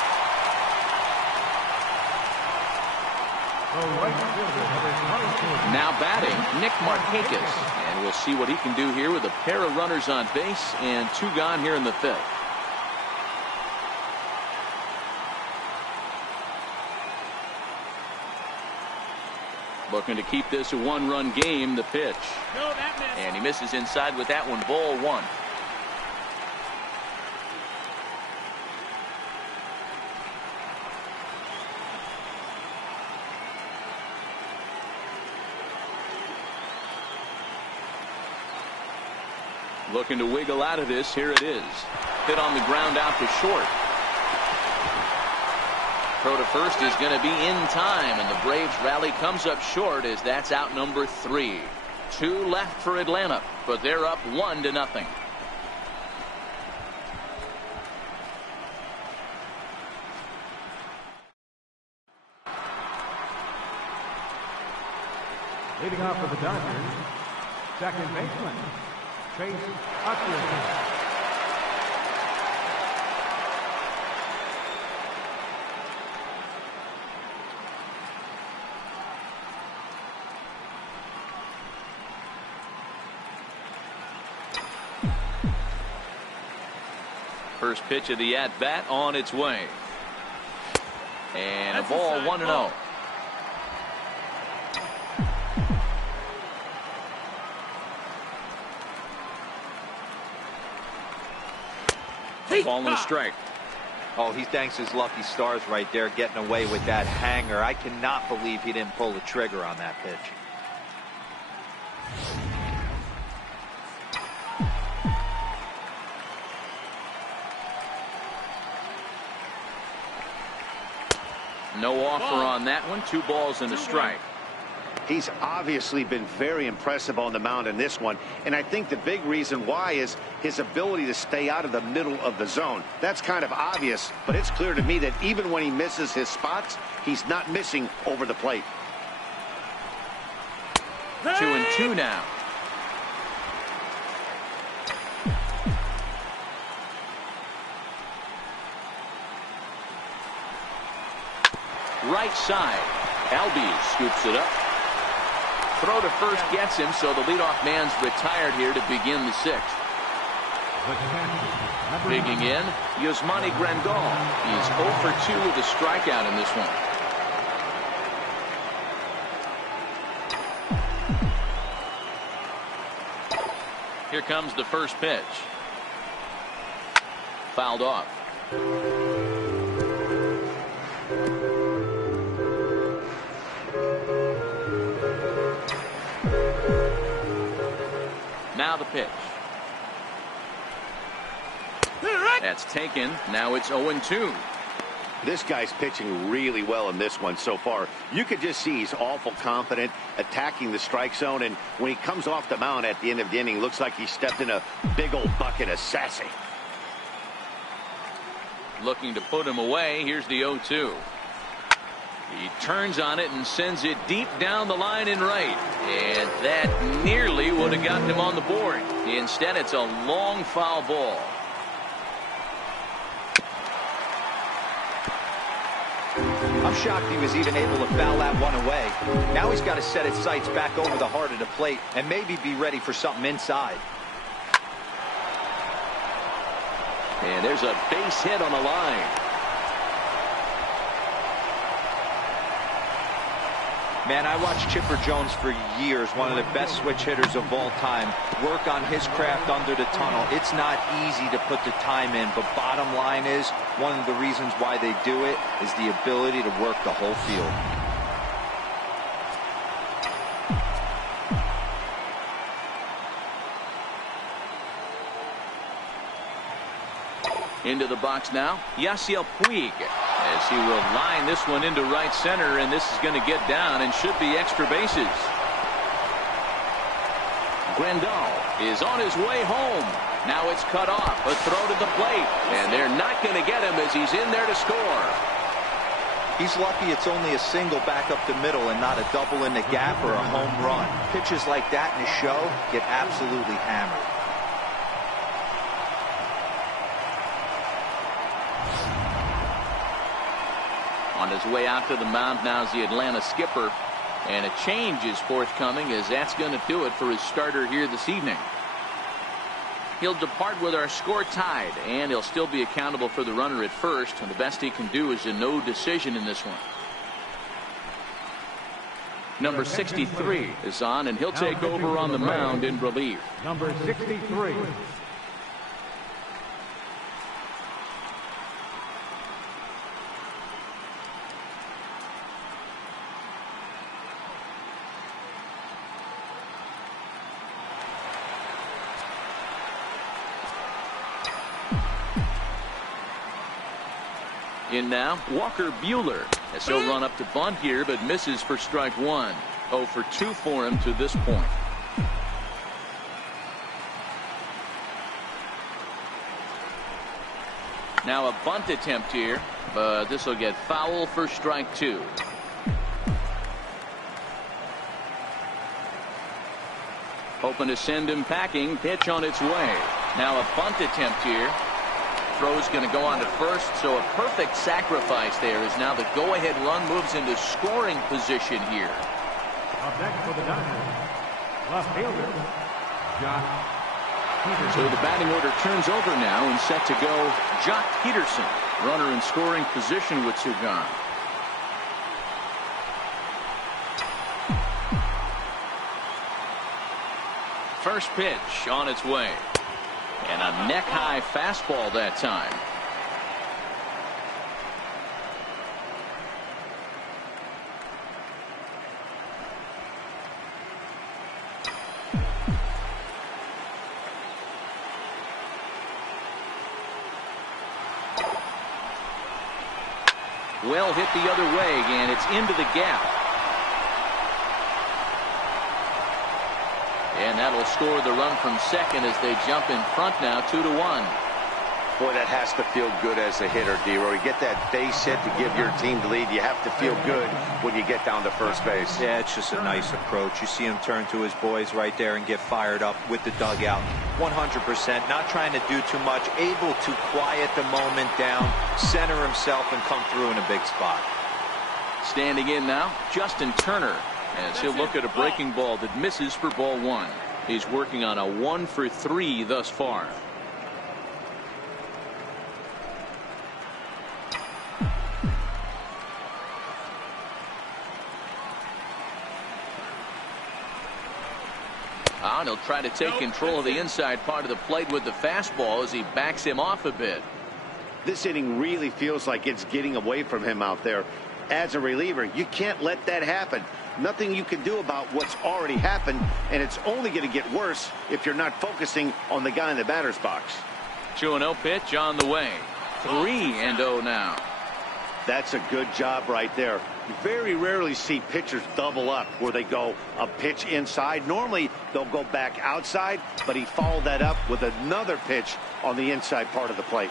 Now batting, Nick Markakis. And we'll see what he can do here with a pair of runners on base and 2 gone here in the 5th. Looking to keep this a 1-run game. The pitch. And he misses inside with that one. Ball 1. Looking to wiggle out of this. Here it is. Hit on the ground out to short. Throw to first is going to be in time, and the Braves rally comes up short as that's out number 3. 2 left for Atlanta, but they're up 1-0. Leading off for the Dodgers, second baseman, Chase Utley. First pitch of the at-bat on its way. And a ball 1-0. Ball and a strike. Oh, he thanks his lucky stars right there, getting away with that hanger. I cannot believe he didn't pull the trigger on that pitch. No offer on that one. 2 balls and a strike. He's obviously been very impressive on the mound in this one, and I think the big reason why is his ability to stay out of the middle of the zone. That's kind of obvious, but it's clear to me that even when he misses his spots, he's not missing over the plate. 2-2 now. Right side. Albies scoops it up. Throw to first gets him, so the leadoff man's retired here to begin the 6th. Digging in, Yasmani Grandal. He's 0 for 2 with a strikeout in this one. Here comes the first pitch. Fouled off. Now the pitch. That's taken. Now it's 0-2. This guy's pitching really well in this one so far. You could just see he's awful confident attacking the strike zone, and when he comes off the mound at the end of the inning, looks like he stepped in a big old bucket of sassy. Looking to put him away. Here's the 0-2. He turns on it and sends it deep down the line in right. And that nearly would have gotten him on the board. Instead, it's a long foul ball. I'm shocked he was even able to foul that one away. Now he's got to set his sights back over the heart of the plate and maybe be ready for something inside. And there's a base hit on the line. Man, I watched Chipper Jones for years, one of the best switch hitters of all time, work on his craft under the tunnel. It's not easy to put the time in, but bottom line is, one of the reasons why they do it is the ability to work the whole field. Into the box now, Yasiel Puig, as he will line this one into right center, and this is going to get down and should be extra bases. Grandal is on his way home. Now it's cut off. A throw to the plate, and they're not going to get him as he's in there to score. He's lucky it's only a single back up the middle and not a double in the gap or a home run. Pitches like that in a show get absolutely hammered. On his way out to the mound now is the Atlanta skipper, and a change is forthcoming, as that's going to do it for his starter here this evening. He'll depart with our score tied, and he'll still be accountable for the runner at first, and the best he can do is a no decision in this one. Number 63 is on, and he'll take over on the mound in relief. Number 63. In now, Walker Buehler, as he'll run up to bunt here, but misses for strike one. 0 for 2 for him to this point. Now a bunt attempt here, but this will get foul for strike two. Hoping to send him packing. Pitch on its way. Now a bunt attempt here. Throw's going to go on to first, so a perfect sacrifice there, as now the go-ahead run moves into scoring position here. Up next for the Dodgers, left fielder, Josh Peterson. So the batting order turns over now, and set to go Jock Peterson, runner in scoring position with two gone. First pitch on its way. And a neck-high fastball that time. Well hit the other way, and it's into the gap. And that'll score the run from second as they jump in front now 2-1. Boy, that has to feel good as a hitter, D-Roy. You get that base hit to give your team the lead. You have to feel good when you get down to first base. Yeah, it's just a nice approach. You see him turn to his boys right there and get fired up with the dugout. 100%, not trying to do too much, able to quiet the moment down, center himself, and come through in a big spot. Standing in now, Justin Turner, as he'll look at a breaking ball that misses for ball one. He's working on a 1 for 3 thus far. And he'll try to take control of the inside part of the plate with the fastball as he backs him off a bit. This inning really feels like it's getting away from him out there. As a reliever, you can't let that happen. Nothing you can do about what's already happened, and it's only going to get worse if you're not focusing on the guy in the batter's box. 2-0 pitch on the way. 3-0 now. That's a good job right there. You very rarely see pitchers double up where they go a pitch inside. Normally they'll go back outside, but he followed that up with another pitch on the inside part of the plate.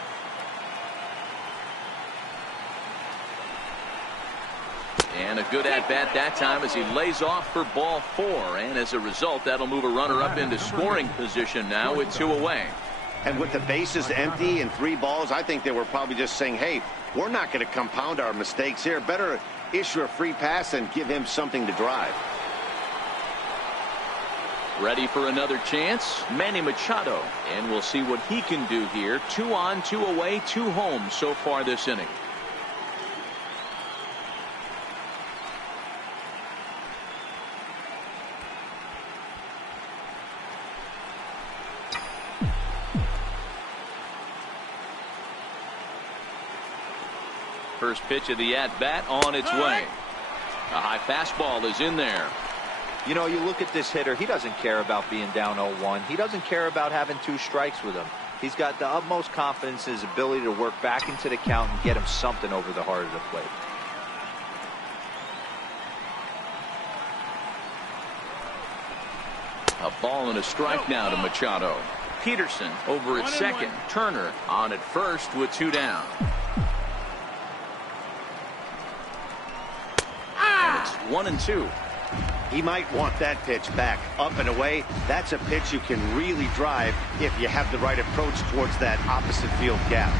And a good at-bat that time as he lays off for ball 4. And as a result, that'll move a runner up into scoring position now with 2 away. And with the bases empty and 3 balls, I think they were probably just saying, hey, we're not going to compound our mistakes here. Better issue a free pass and give him something to drive. Ready for another chance? Manny Machado. And we'll see what he can do here. 2 on, 2 away, 2 home so far this inning. First pitch of the at-bat on its way. A high fastball is in there. You know, you look at this hitter, he doesn't care about being down 0-1. He doesn't care about having 2 strikes with him. He's got the utmost confidence in his ability to work back into the count and get him something over the heart of the plate. A ball and a strike now to Machado. Peterson over at second. Turner on at first with 2 down. And it's 1-2. He might want that pitch back, up and away. That's a pitch you can really drive if you have the right approach towards that opposite field gap.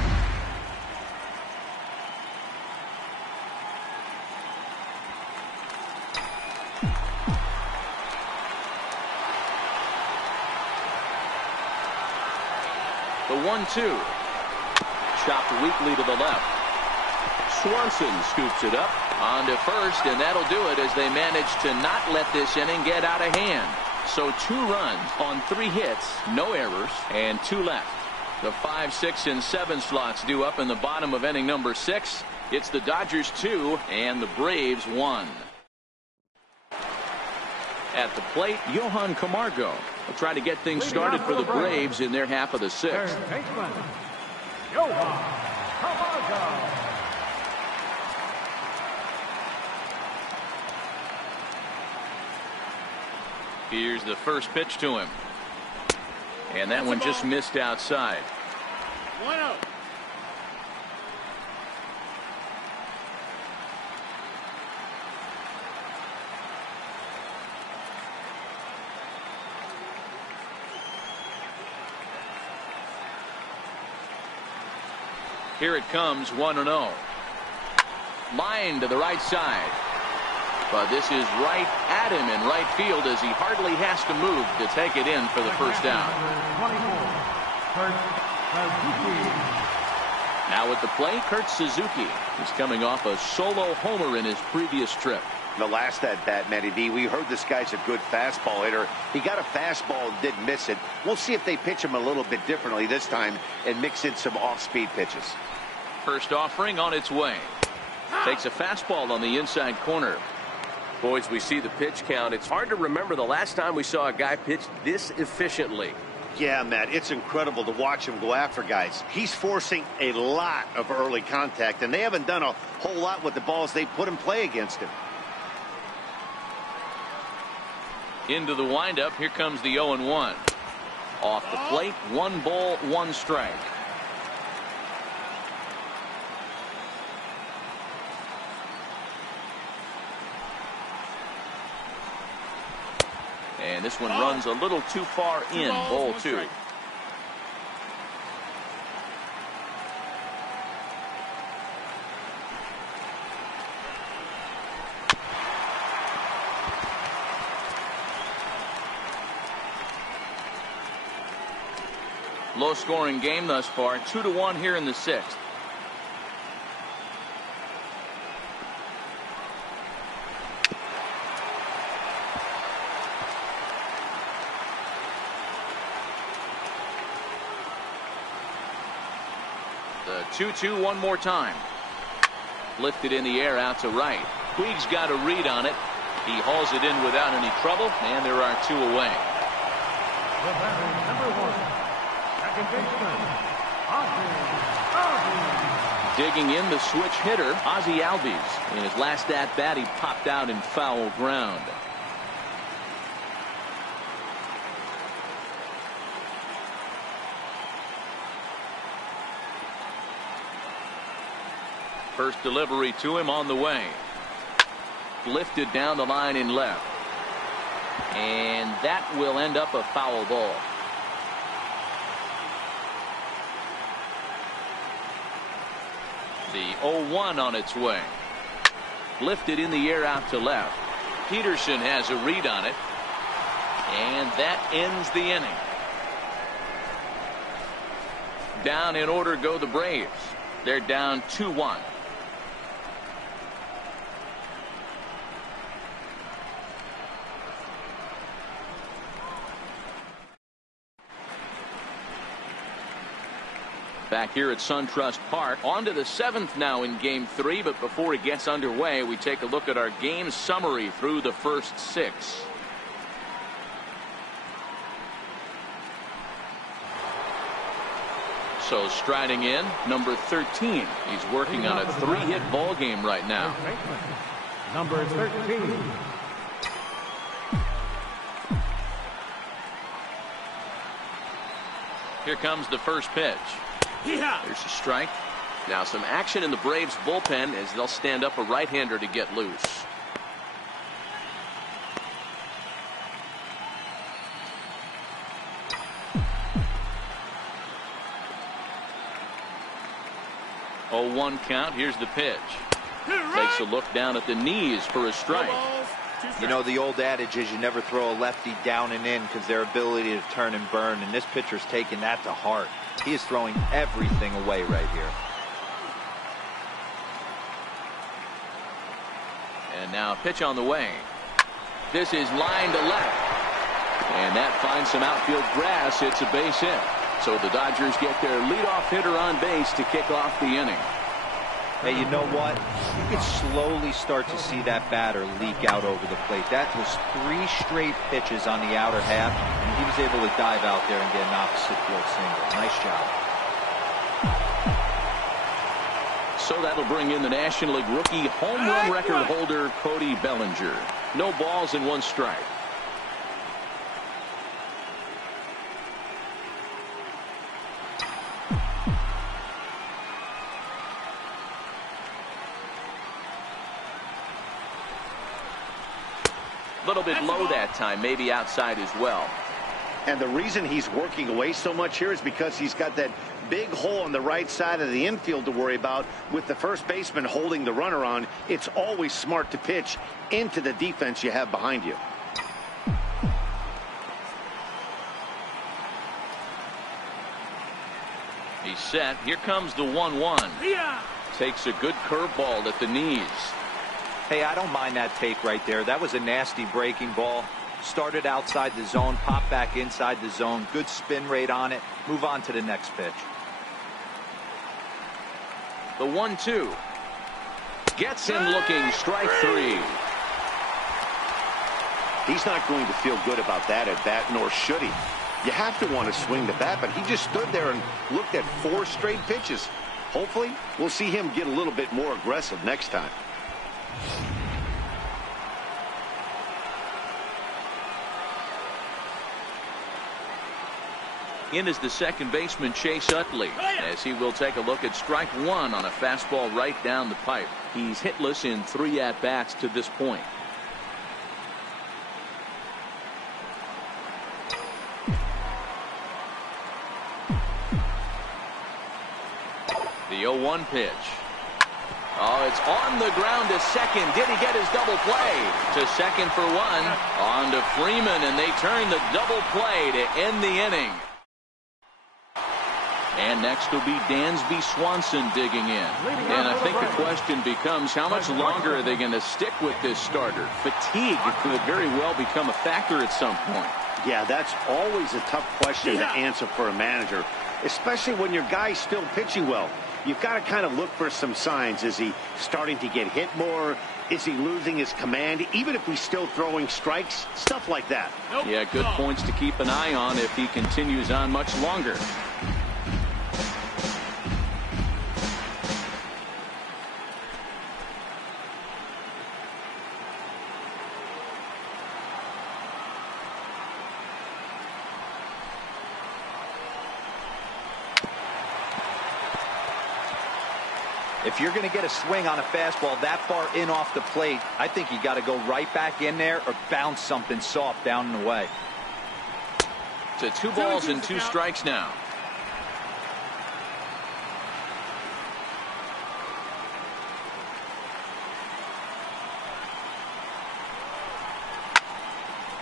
The 1-2. Chopped weakly to the left. Swanson scoops it up on to first, and that'll do it as they manage to not let this inning get out of hand. So 2 runs on 3 hits, no errors, and 2 left. The 5, 6, and 7 slots due up in the bottom of inning number 6. It's the Dodgers 2 and the Braves 1. At the plate, Johan Camargo will try to get things started for the Braves in their half of the 6th. Third baseman, Johan Camargo. Here's the first pitch to him. And that one just missed outside. 1-0. Here it comes, 1-0. Line to the right side. But this is right at him in right field as he hardly has to move to take it in for the first down. Now at the plate, Kurt Suzuki is coming off a solo homer in his previous trip. The last at bat, Matty B, we heard this guy's a good fastball hitter. He got a fastball and didn't miss it. We'll see if they pitch him a little bit differently this time and mix in some off-speed pitches. First offering on its way. Takes a fastball on the inside corner. Boys, we see the pitch count. It's hard to remember the last time we saw a guy pitch this efficiently. Yeah, Matt, it's incredible to watch him go after guys. He's forcing a lot of early contact, and they haven't done a whole lot with the balls they put in play against him. Into the windup, here comes the 0-1. Off the plate, 1 ball, 1 strike. And this one runs a little too far in, ball 2. Low scoring game thus far, 2-1 here in the 6th. The 2-2 one more time. Lifted in the air out to right. Puig's got a read on it. He hauls it in without any trouble, and there are 2 away. The batter, number 1, second baseman, Ozzie Albies. Digging in the switch hitter, Ozzie Albies. In his last at-bat, he popped out in foul ground. First delivery to him on the way. Lifted down the line in left. And that will end up a foul ball. The 0-1 on its way. Lifted in the air out to left. Peterson has a read on it. And that ends the inning. Down in order go the Braves. They're down 2-1. Back here at SunTrust Park. On to the 7th now in Game 3. But before it gets underway, we take a look at our game summary through the first 6. So striding in, number 13. He's working on a 3-hit ball game right now. Number 13. Here comes the first pitch. There's a strike. Now some action in the Braves bullpen as they'll stand up a right-hander to get loose. Oh, 1 count. Here's the pitch. Takes a look down at the knees for a strike. You know, the old adage is you never throw a lefty down and in because their ability to turn and burn, and this pitcher's taking that to heart. He is throwing everything away right here. And now a pitch on the way. This is line to left. And that finds some outfield grass. It's a base hit. So the Dodgers get their leadoff hitter on base to kick off the inning. Hey, you know what? You could slowly start to see that batter leak out over the plate. That was 3 straight pitches on the outer half, and he was able to dive out there and get an opposite field single. Nice job. So that'll bring in the National League rookie home run record holder Cody Bellinger. No balls and 1 strike. A little bit low that time, maybe outside as well. And the reason he's working away so much here is because he's got that big hole on the right side of the infield to worry about. With the first baseman holding the runner on, it's always smart to pitch into the defense you have behind you. He's set. Here comes the 1-1. Takes a good curveball at the knees. Hey, I don't mind that take right there. That was a nasty breaking ball. Started outside the zone, popped back inside the zone. Good spin rate on it. Move on to the next pitch. The 1-2. Gets him looking. Strike 3. He's not going to feel good about that at bat, nor should he. You have to want to swing the bat, but he just stood there and looked at 4 straight pitches. Hopefully, we'll see him get a little bit more aggressive next time. In is the second baseman Chase Utley, as he will take a look at strike 1 on a fastball right down the pipe. He's hitless in 3 at-bats to this point. The 0-1 pitch. Oh, it's on the ground to second. Did he get his double play? To second for 1. On to Freeman, and they turn the double play to end the inning. And next will be Dansby Swanson digging in. And I think the question becomes, how much longer are they going to stick with this starter? Fatigue could very well become a factor at some point. Yeah, that's always a tough question to answer for a manager, especially when your guy's still pitching well. You've got to kind of look for some signs. Is he starting to get hit more? Is he losing his command? Even if he's still throwing strikes, stuff like that. Yeah, good points to keep an eye on if he continues on much longer. If you're going to get a swing on a fastball that far in off the plate, I think you got to go right back in there or bounce something soft down and away. To 2 balls and 2 strikes now.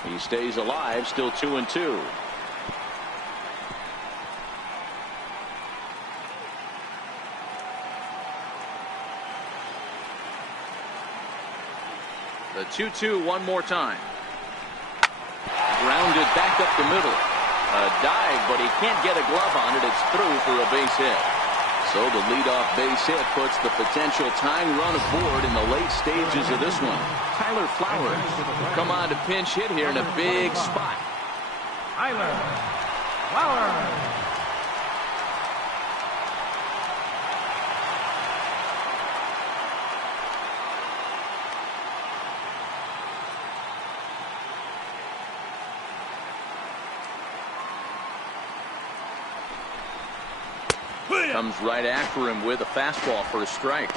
He stays alive, still 2-2. The 2-2 one more time. Grounded back up the middle. A dive, but he can't get a glove on it. It's through for a base hit. So the leadoff base hit puts the potential tying run aboard in the late stages of this one. Tyler Flowers come on to pinch hit here in a big spot. Tyler Flowers. Comes right after him with a fastball for a strike.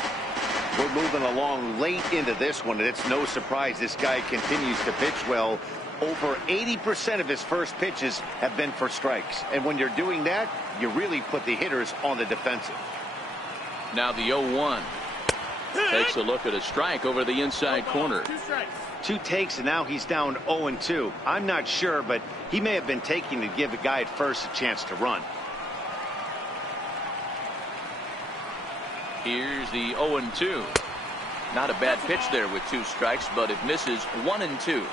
We're moving along late into this one, and it's no surprise this guy continues to pitch well. Over 80% of his first pitches have been for strikes. And when you're doing that, you really put the hitters on the defensive. Now the 0-1. Takes a look at a strike over the inside corner. 2 takes, and now he's down 0-2. I'm not sure, but he may have been taking to give the guy at first a chance to run. Here's the 0-2. Not a bad pitch there with 2 strikes, but it misses 1-2.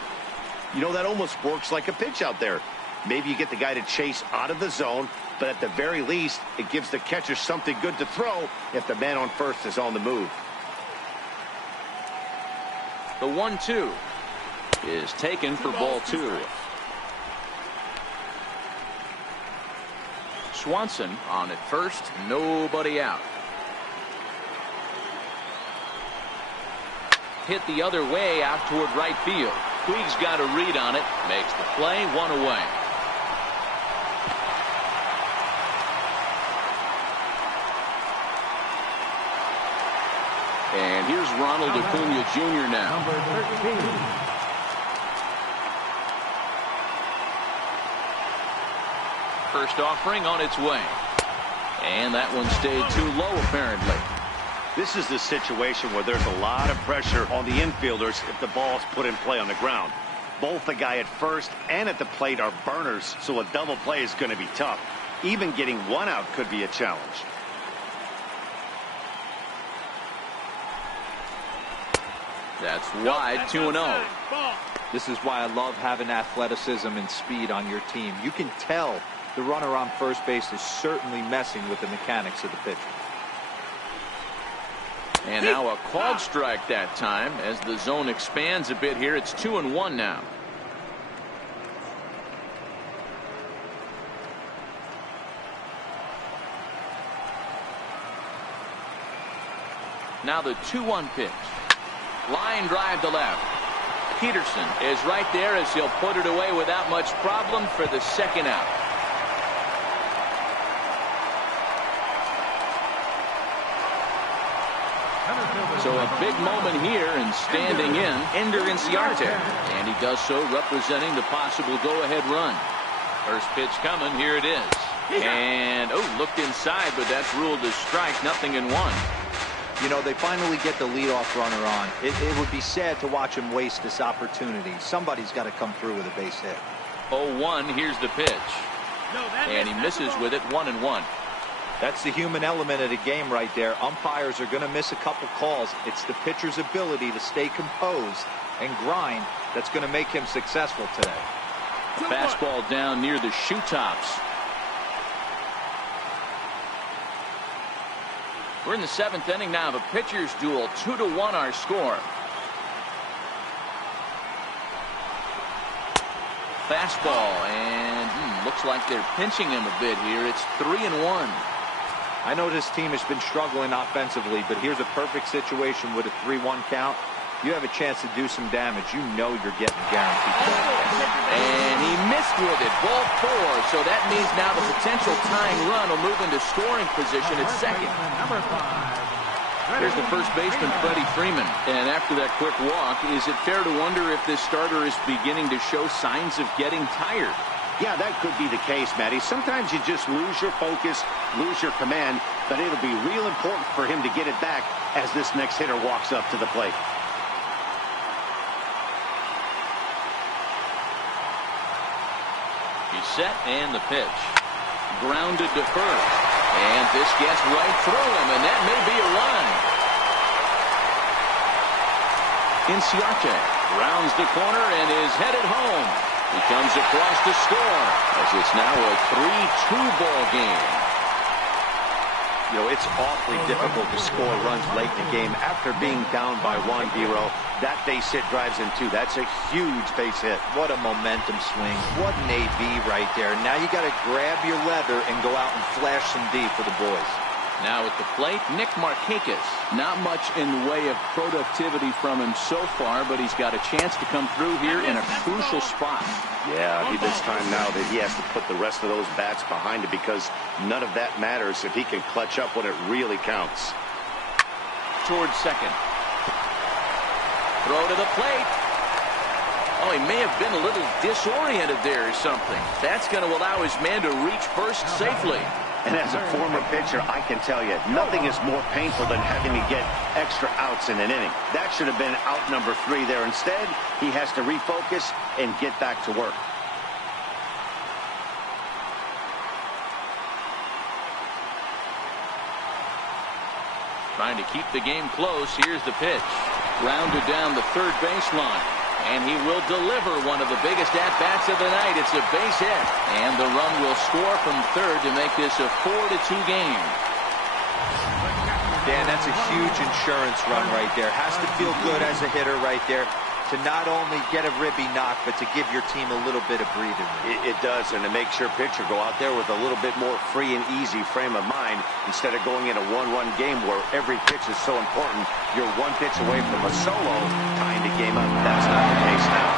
You know, that almost works like a pitch out there. Maybe you get the guy to chase out of the zone, but at the very least, it gives the catcher something good to throw if the man on first is on the move. The 1-2 is taken for ball 2. Swanson on at first, nobody out. Hit the other way out toward right field. Puig's got a read on it, makes the play, 1 away. And here's Ronald Acuna Jr. now. Number 13. First offering on its way. And that one stayed too low, apparently. This is the situation where there's a lot of pressure on the infielders if the ball's put in play on the ground. Both the guy at first and at the plate are burners, so a double play is going to be tough. Even getting 1 out could be a challenge. That's wide, 2-0. This is why I love having athleticism and speed on your team. You can tell the runner on first base is certainly messing with the mechanics of the pitcher. And now a called strike that time as the zone expands a bit here. It's 2-1 now. Now the 2-1 pitch. Line drive to left. Peterson is right there as he'll put it away without much problem for the second out. So a big moment here, and standing in, Ender Inciarte. And he does so representing the possible go-ahead run. First pitch coming, here it is. And, looked inside, but that's ruled as strike, 0-1. You know, they finally get the leadoff runner on. It would be sad to watch him waste this opportunity. Somebody's got to come through with a base hit. 0-1, here's the pitch. And he misses with it, 1-1. That's the human element of the game right there. Umpires are going to miss a couple calls. It's the pitcher's ability to stay composed and grind that's going to make him successful today. A fastball down near the shoe tops. We're in the 7th inning now of a pitcher's duel. 2-1 our score. Fastball, and looks like they're pinching him a bit here. It's 3-1. I know this team has been struggling offensively, but here's a perfect situation with a 3-1 count. You have a chance to do some damage. You know you're getting guaranteed points. And he missed with it. Ball 4. So that means now the potential tying run will move into scoring position at second. Number 5. Here's the first baseman, Freddie Freeman. And after that quick walk, is it fair to wonder if this starter is beginning to show signs of getting tired? Yeah, that could be the case, Matty. Sometimes you just lose your focus, lose your command, but it'll be real important for him to get it back as this next hitter walks up to the plate. He's set, and the pitch. Grounded to first. And this gets right through him, and that may be a run. Inciarte rounds the corner and is headed home. He comes across to score as it's now a 3-2 ball game. You know, it's awfully difficult to score runs late in the game after being down by 1, Biro. That base hit drives in 2. That's a huge base hit. What a momentum swing. What an AB right there. Now you got to grab your leather and go out and flash some D for the boys. Now at the plate, Nick Markakis. Not much in the way of productivity from him so far, but he's got a chance to come through here in a crucial spot. Yeah, this time now that he has to put the rest of those bats behind it, because none of that matters if he can clutch up when it really counts. Towards second. Throw to the plate. Oh, he may have been a little disoriented there or something. That's going to allow his man to reach first safely. And as a former pitcher, I can tell you, nothing is more painful than having to get extra outs in an inning. That should have been out number 3 there. Instead, he has to refocus and get back to work. Trying to keep the game close. Here's the pitch. Grounded down the third baseline. And he will deliver one of the biggest at-bats of the night. It's a base hit. And the run will score from third to make this a 4-2 game. Dan, that's a huge insurance run right there. Has to feel good as a hitter right there to not only get a ribby knock, but to give your team a little bit of breathing room. It does, and it makes your pitcher go out there with a little bit more free and easy frame of mind instead of going in a one-run game where every pitch is so important. You're one pitch away from a solo, tying the game up. That's not the case now.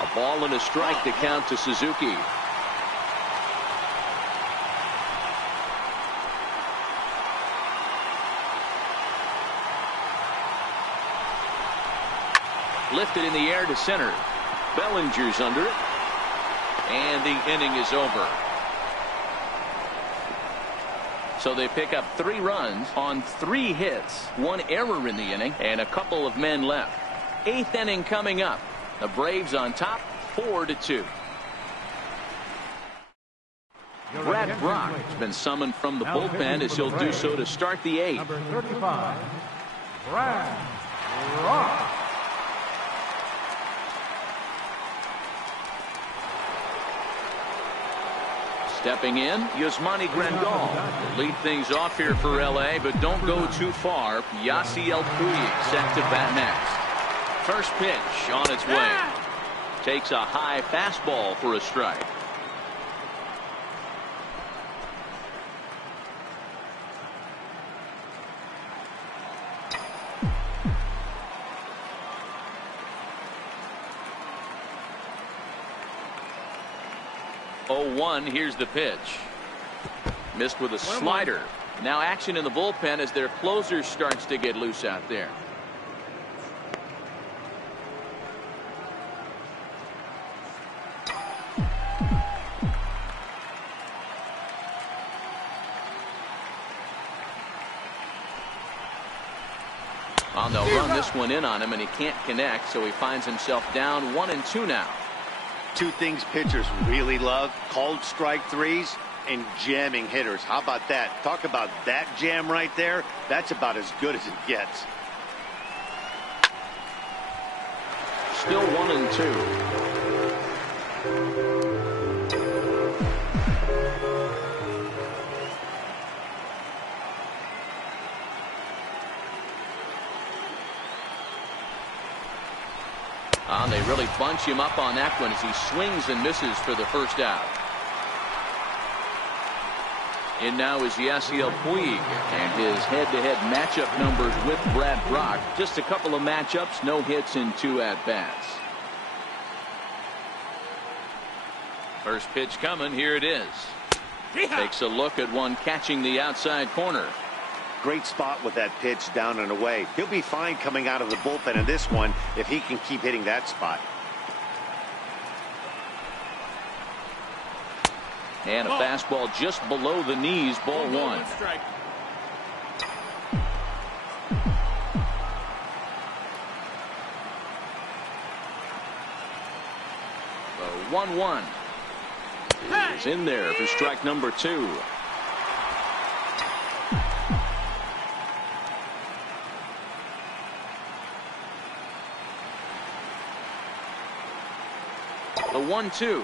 A ball and a strike to count to Suzuki. Lifted in the air to center. Bellinger's under it. And the inning is over. So they pick up 3 runs on 3 hits, 1 error in the inning, and a couple of men left. 8th inning coming up. The Braves on top, 4-2. Brad Brock has been summoned from the bullpen as he'll do so to start the 8th. Number 35, Brad Brock. Stepping in, Yasmani Grandal. Lead things off here for L.A., but don't go too far. Yasiel Puig set to bat next. First pitch on its way. Takes a high fastball for a strike. Oh, 1, here's the pitch. Missed with a slider. Now action in the bullpen as their closer starts to get loose out there. Well, they'll run this one in on him, and he can't connect, so he finds himself down 1-2 now. 2 things pitchers really love: called strike threes and jamming hitters. How about that? Talk about that jam right there. That's about as good as it gets. Still 1-2. They really bunch him up on that one as he swings and misses for the first out. In now is Yasiel Puig, and his head-to-head matchup numbers with Brad Brock. Just a couple of matchups, no hits in 2 at-bats. First pitch coming, here it is. Takes a look at one catching the outside corner. Great spot with that pitch down and away. He'll be fine coming out of the bullpen in this one if he can keep hitting that spot. And a fastball just below the knees, ball 1. 1-1 is in there for strike number 2. The 1-2.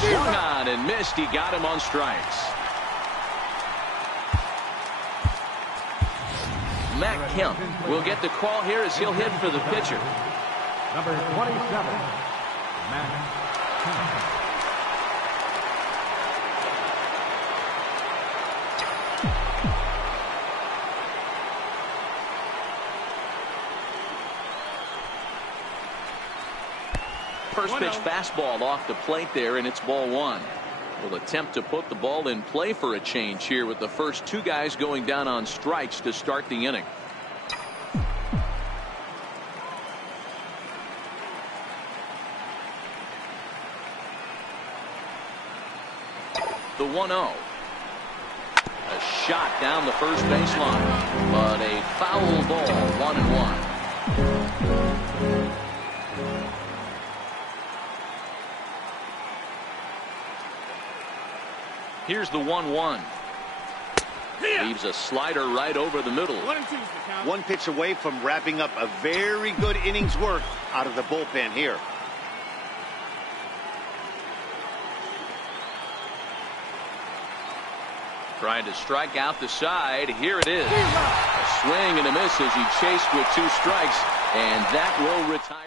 Swung on and missed. He got him on strikes. Matt Kemp will get the call here as he'll hit for the pitcher. Number 27, Matt Kemp. First pitch fastball off the plate there, and it's ball one. Will attempt to put the ball in play for a change here with the first two guys going down on strikes to start the inning. The 1-0. A shot down the first baseline, but a foul ball, 1-1. Here's the 1-1. Leaves a slider right over the middle. 1-2 is the count. One pitch away from wrapping up a very good innings work out of the bullpen here. Trying to strike out the side. Here it is. A swing and a miss as he chased with two strikes, and that will retire.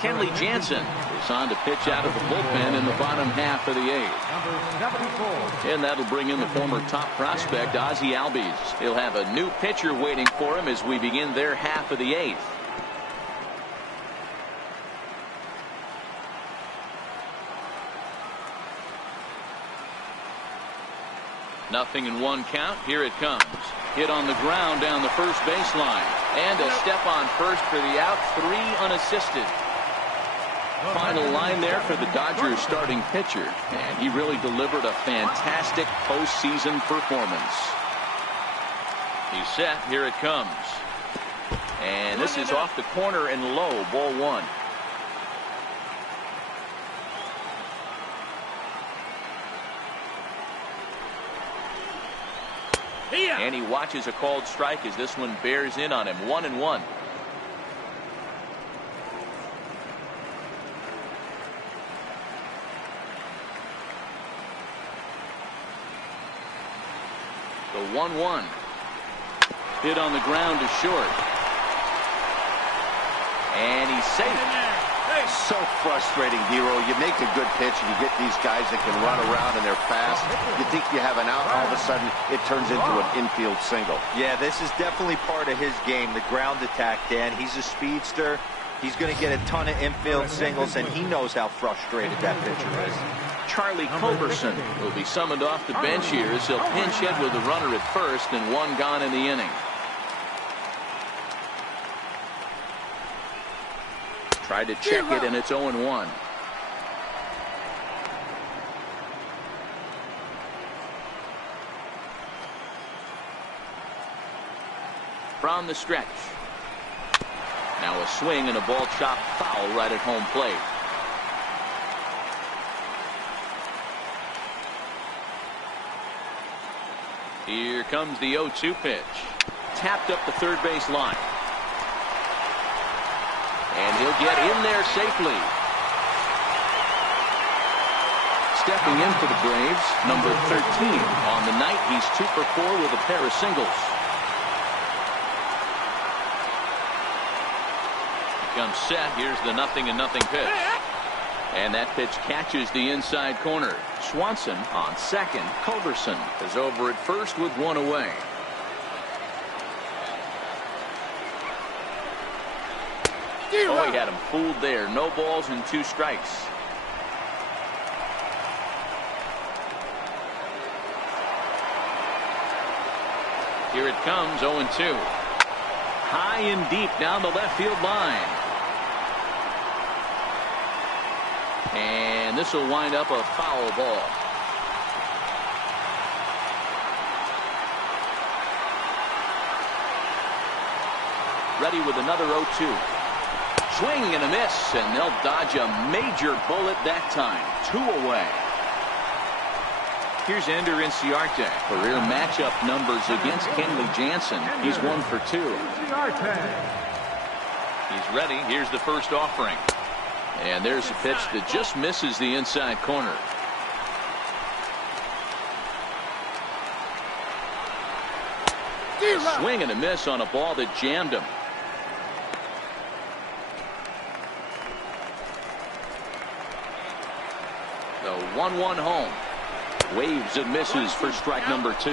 Kenley Jansen is on to pitch out of the bullpen in the bottom half of the eighth. Number 74. And that'll bring in the former top prospect, Ozzie Albies. He'll have a new pitcher waiting for him as we begin their half of the eighth. Nothing in one count. Here it comes. Hit on the ground down the first baseline. And a step on first for the out. 3 unassisted. Final line there for the Dodgers starting pitcher. And he really delivered a fantastic postseason performance. He's set. Here it comes. And this is off the corner and low. Ball one. And he watches a called strike as this one bears in on him. 1-1. The 1-1. Hit on the ground to short. And he's safe. So frustrating, Hero. You make a good pitch and you get these guys that can run around and they're fast. You think you have an out, all of a sudden it turns into an infield single. Yeah, this is definitely part of his game, the ground attack, Dan. He's a speedster. He's going to get a ton of infield singles, and he knows how frustrated that pitcher is. Charlie Culberson will be summoned off the bench here as he'll pinch hit with a runner at first and one gone in the inning. Tried to check it, and it's 0-1. From the stretch. Now a swing and a ball chopped foul right at home plate. Here comes the 0-2 pitch. Tapped up the third base line. And he'll get in there safely. Stepping in for the Braves, number 13. On the night, he's 2 for 4 with a pair of singles. Comes set. Here's the 0-0 pitch. And that pitch catches the inside corner. Swanson on second. Culberson is over at first with one away. Oh, he had him fooled there. No balls and 2 strikes. Here it comes, 0-2. High and deep down the left field line. And this will wind up a foul ball. Ready with another 0-2. Swing and a miss, and they'll dodge a major bullet that time. 2 away. Here's Ender Inciarte. Career matchup numbers against Kenley Jansen. He's 1 for 2. He's ready. Here's the first offering. And there's a pitch that just misses the inside corner. a swing and a miss on a ball that jammed him. The 1-1 home. Waves and misses for strike number 2.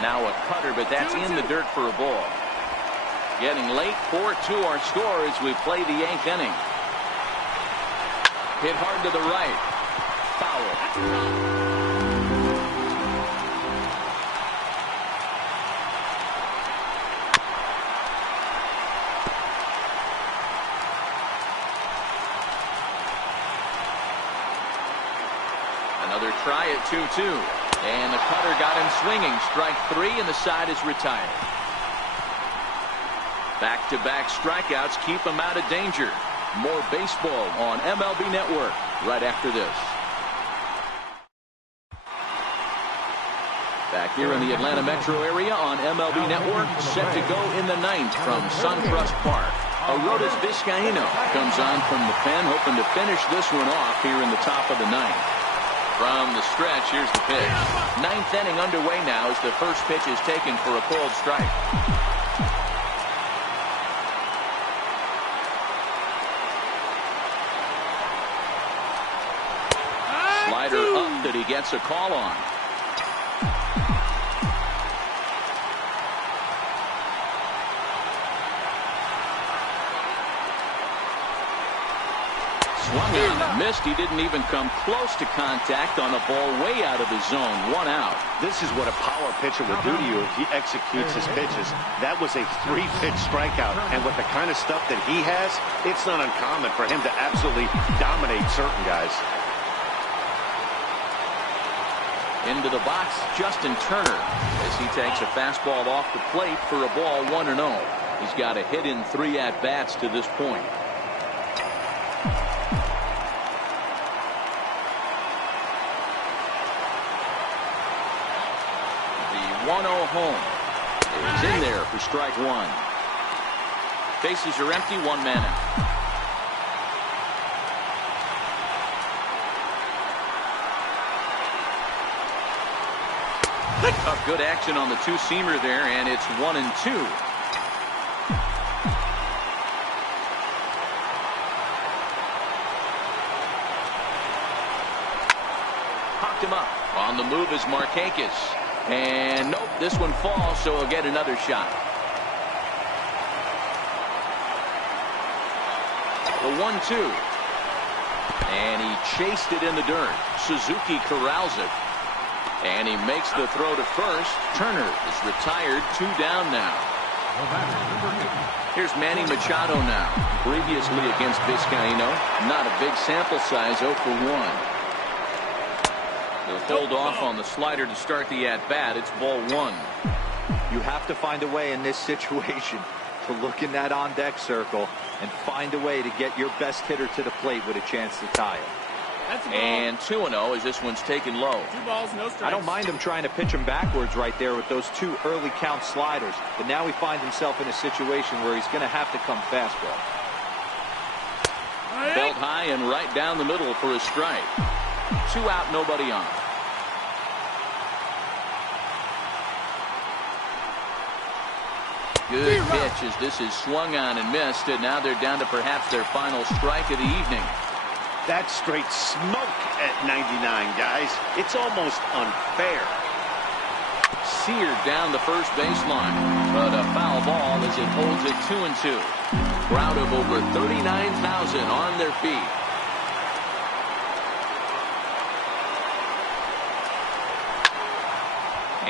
Now a cutter, but that's in the dirt for a ball. Getting late, 4-2 our score as we play the 8th inning. Hit hard to the right. Foul. Another try at 2-2. And the cutter got him swinging. Strike 3, and the side is retired. Back-to-back strikeouts keep him out of danger. More baseball on MLB Network right after this. Back here in the Atlanta metro area on MLB Network, set to go in the 9th from Suncrest Park. Aroldis Vizcaíno comes on from the pen, hoping to finish this one off here in the top of the 9th. From the stretch, here's the pitch. 9th inning underway now as the first pitch is taken for a called strike. Slider up that he gets a call on. Swung on and missed. He didn't even come close to contact on a ball way out of the zone. 1 out. This is what a power pitcher would do to you if he executes his pitches. That was a 3-pitch strikeout. And with the kind of stuff that he has, it's not uncommon for him to absolutely dominate certain guys. Into the box, Justin Turner, as he takes a fastball off the plate for a ball 1-0. He's got a hit in 3 at-bats to this point. The 1-0 home is in there for strike 1. Bases are empty, 1 man out. Good action on the 2-seamer there, and it's 1-2. Popped him up. On the move is Markakis. And nope, this one falls, so he'll get another shot. The 1-2. And he chased it in the dirt. Suzuki corrals it. And he makes the throw to first. Turner is retired. 2 down now. Here's Manny Machado now. Previously against Vizcaíno. Not a big sample size, 0 for 1. He'll hold off on the slider to start the at-bat. It's ball 1. You have to find a way in this situation to look in that on-deck circle and find a way to get your best hitter to the plate with a chance to tie it. And 2-0 as this one's taken low. 2 balls, no strikes. I don't mind him trying to pitch him backwards right there with those 2 early count sliders. But now he finds himself in a situation where he's going to have to come fastball. Belt high and right down the middle for a strike. 2 out, nobody on. Good pitch as this is swung on and missed. And now they're down to perhaps their final strike of the evening. That's straight smoke at 99, guys. It's almost unfair. Seared down the first baseline, but a foul ball as it holds it 2-2. Crowd of over 39,000 on their feet.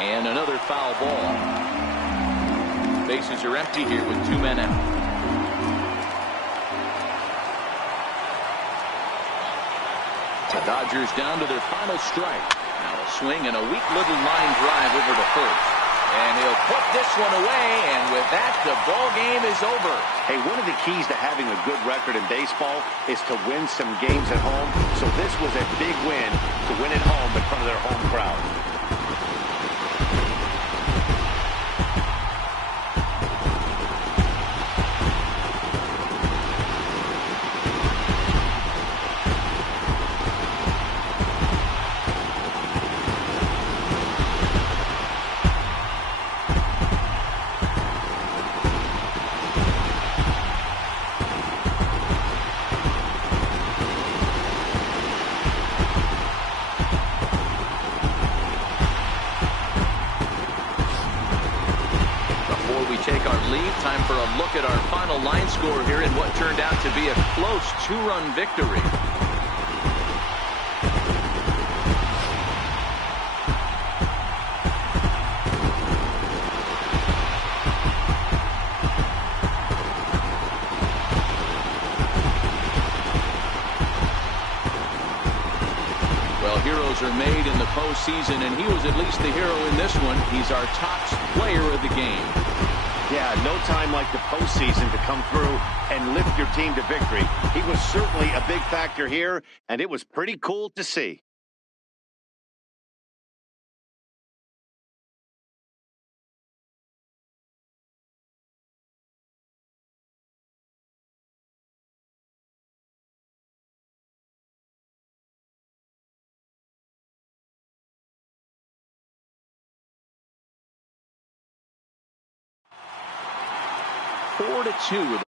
And another foul ball. Bases are empty here with 2 men out. The Dodgers down to their final strike. Now a swing and a weak little line drive over to first. And he'll put this one away, and with that, the ball game is over. Hey, one of the keys to having a good record in baseball is to win some games at home. So this was a big win to win at home in front of their home crowd. take our lead. Time for a look at our final line score here in what turned out to be a close 2-run victory. Heroes are made in the postseason, and he was at least the hero in this one. He's our top player of the game. Yeah, no time like the postseason to come through and lift your team to victory. He was certainly a big factor here, and it was pretty cool to see. Four to 2 with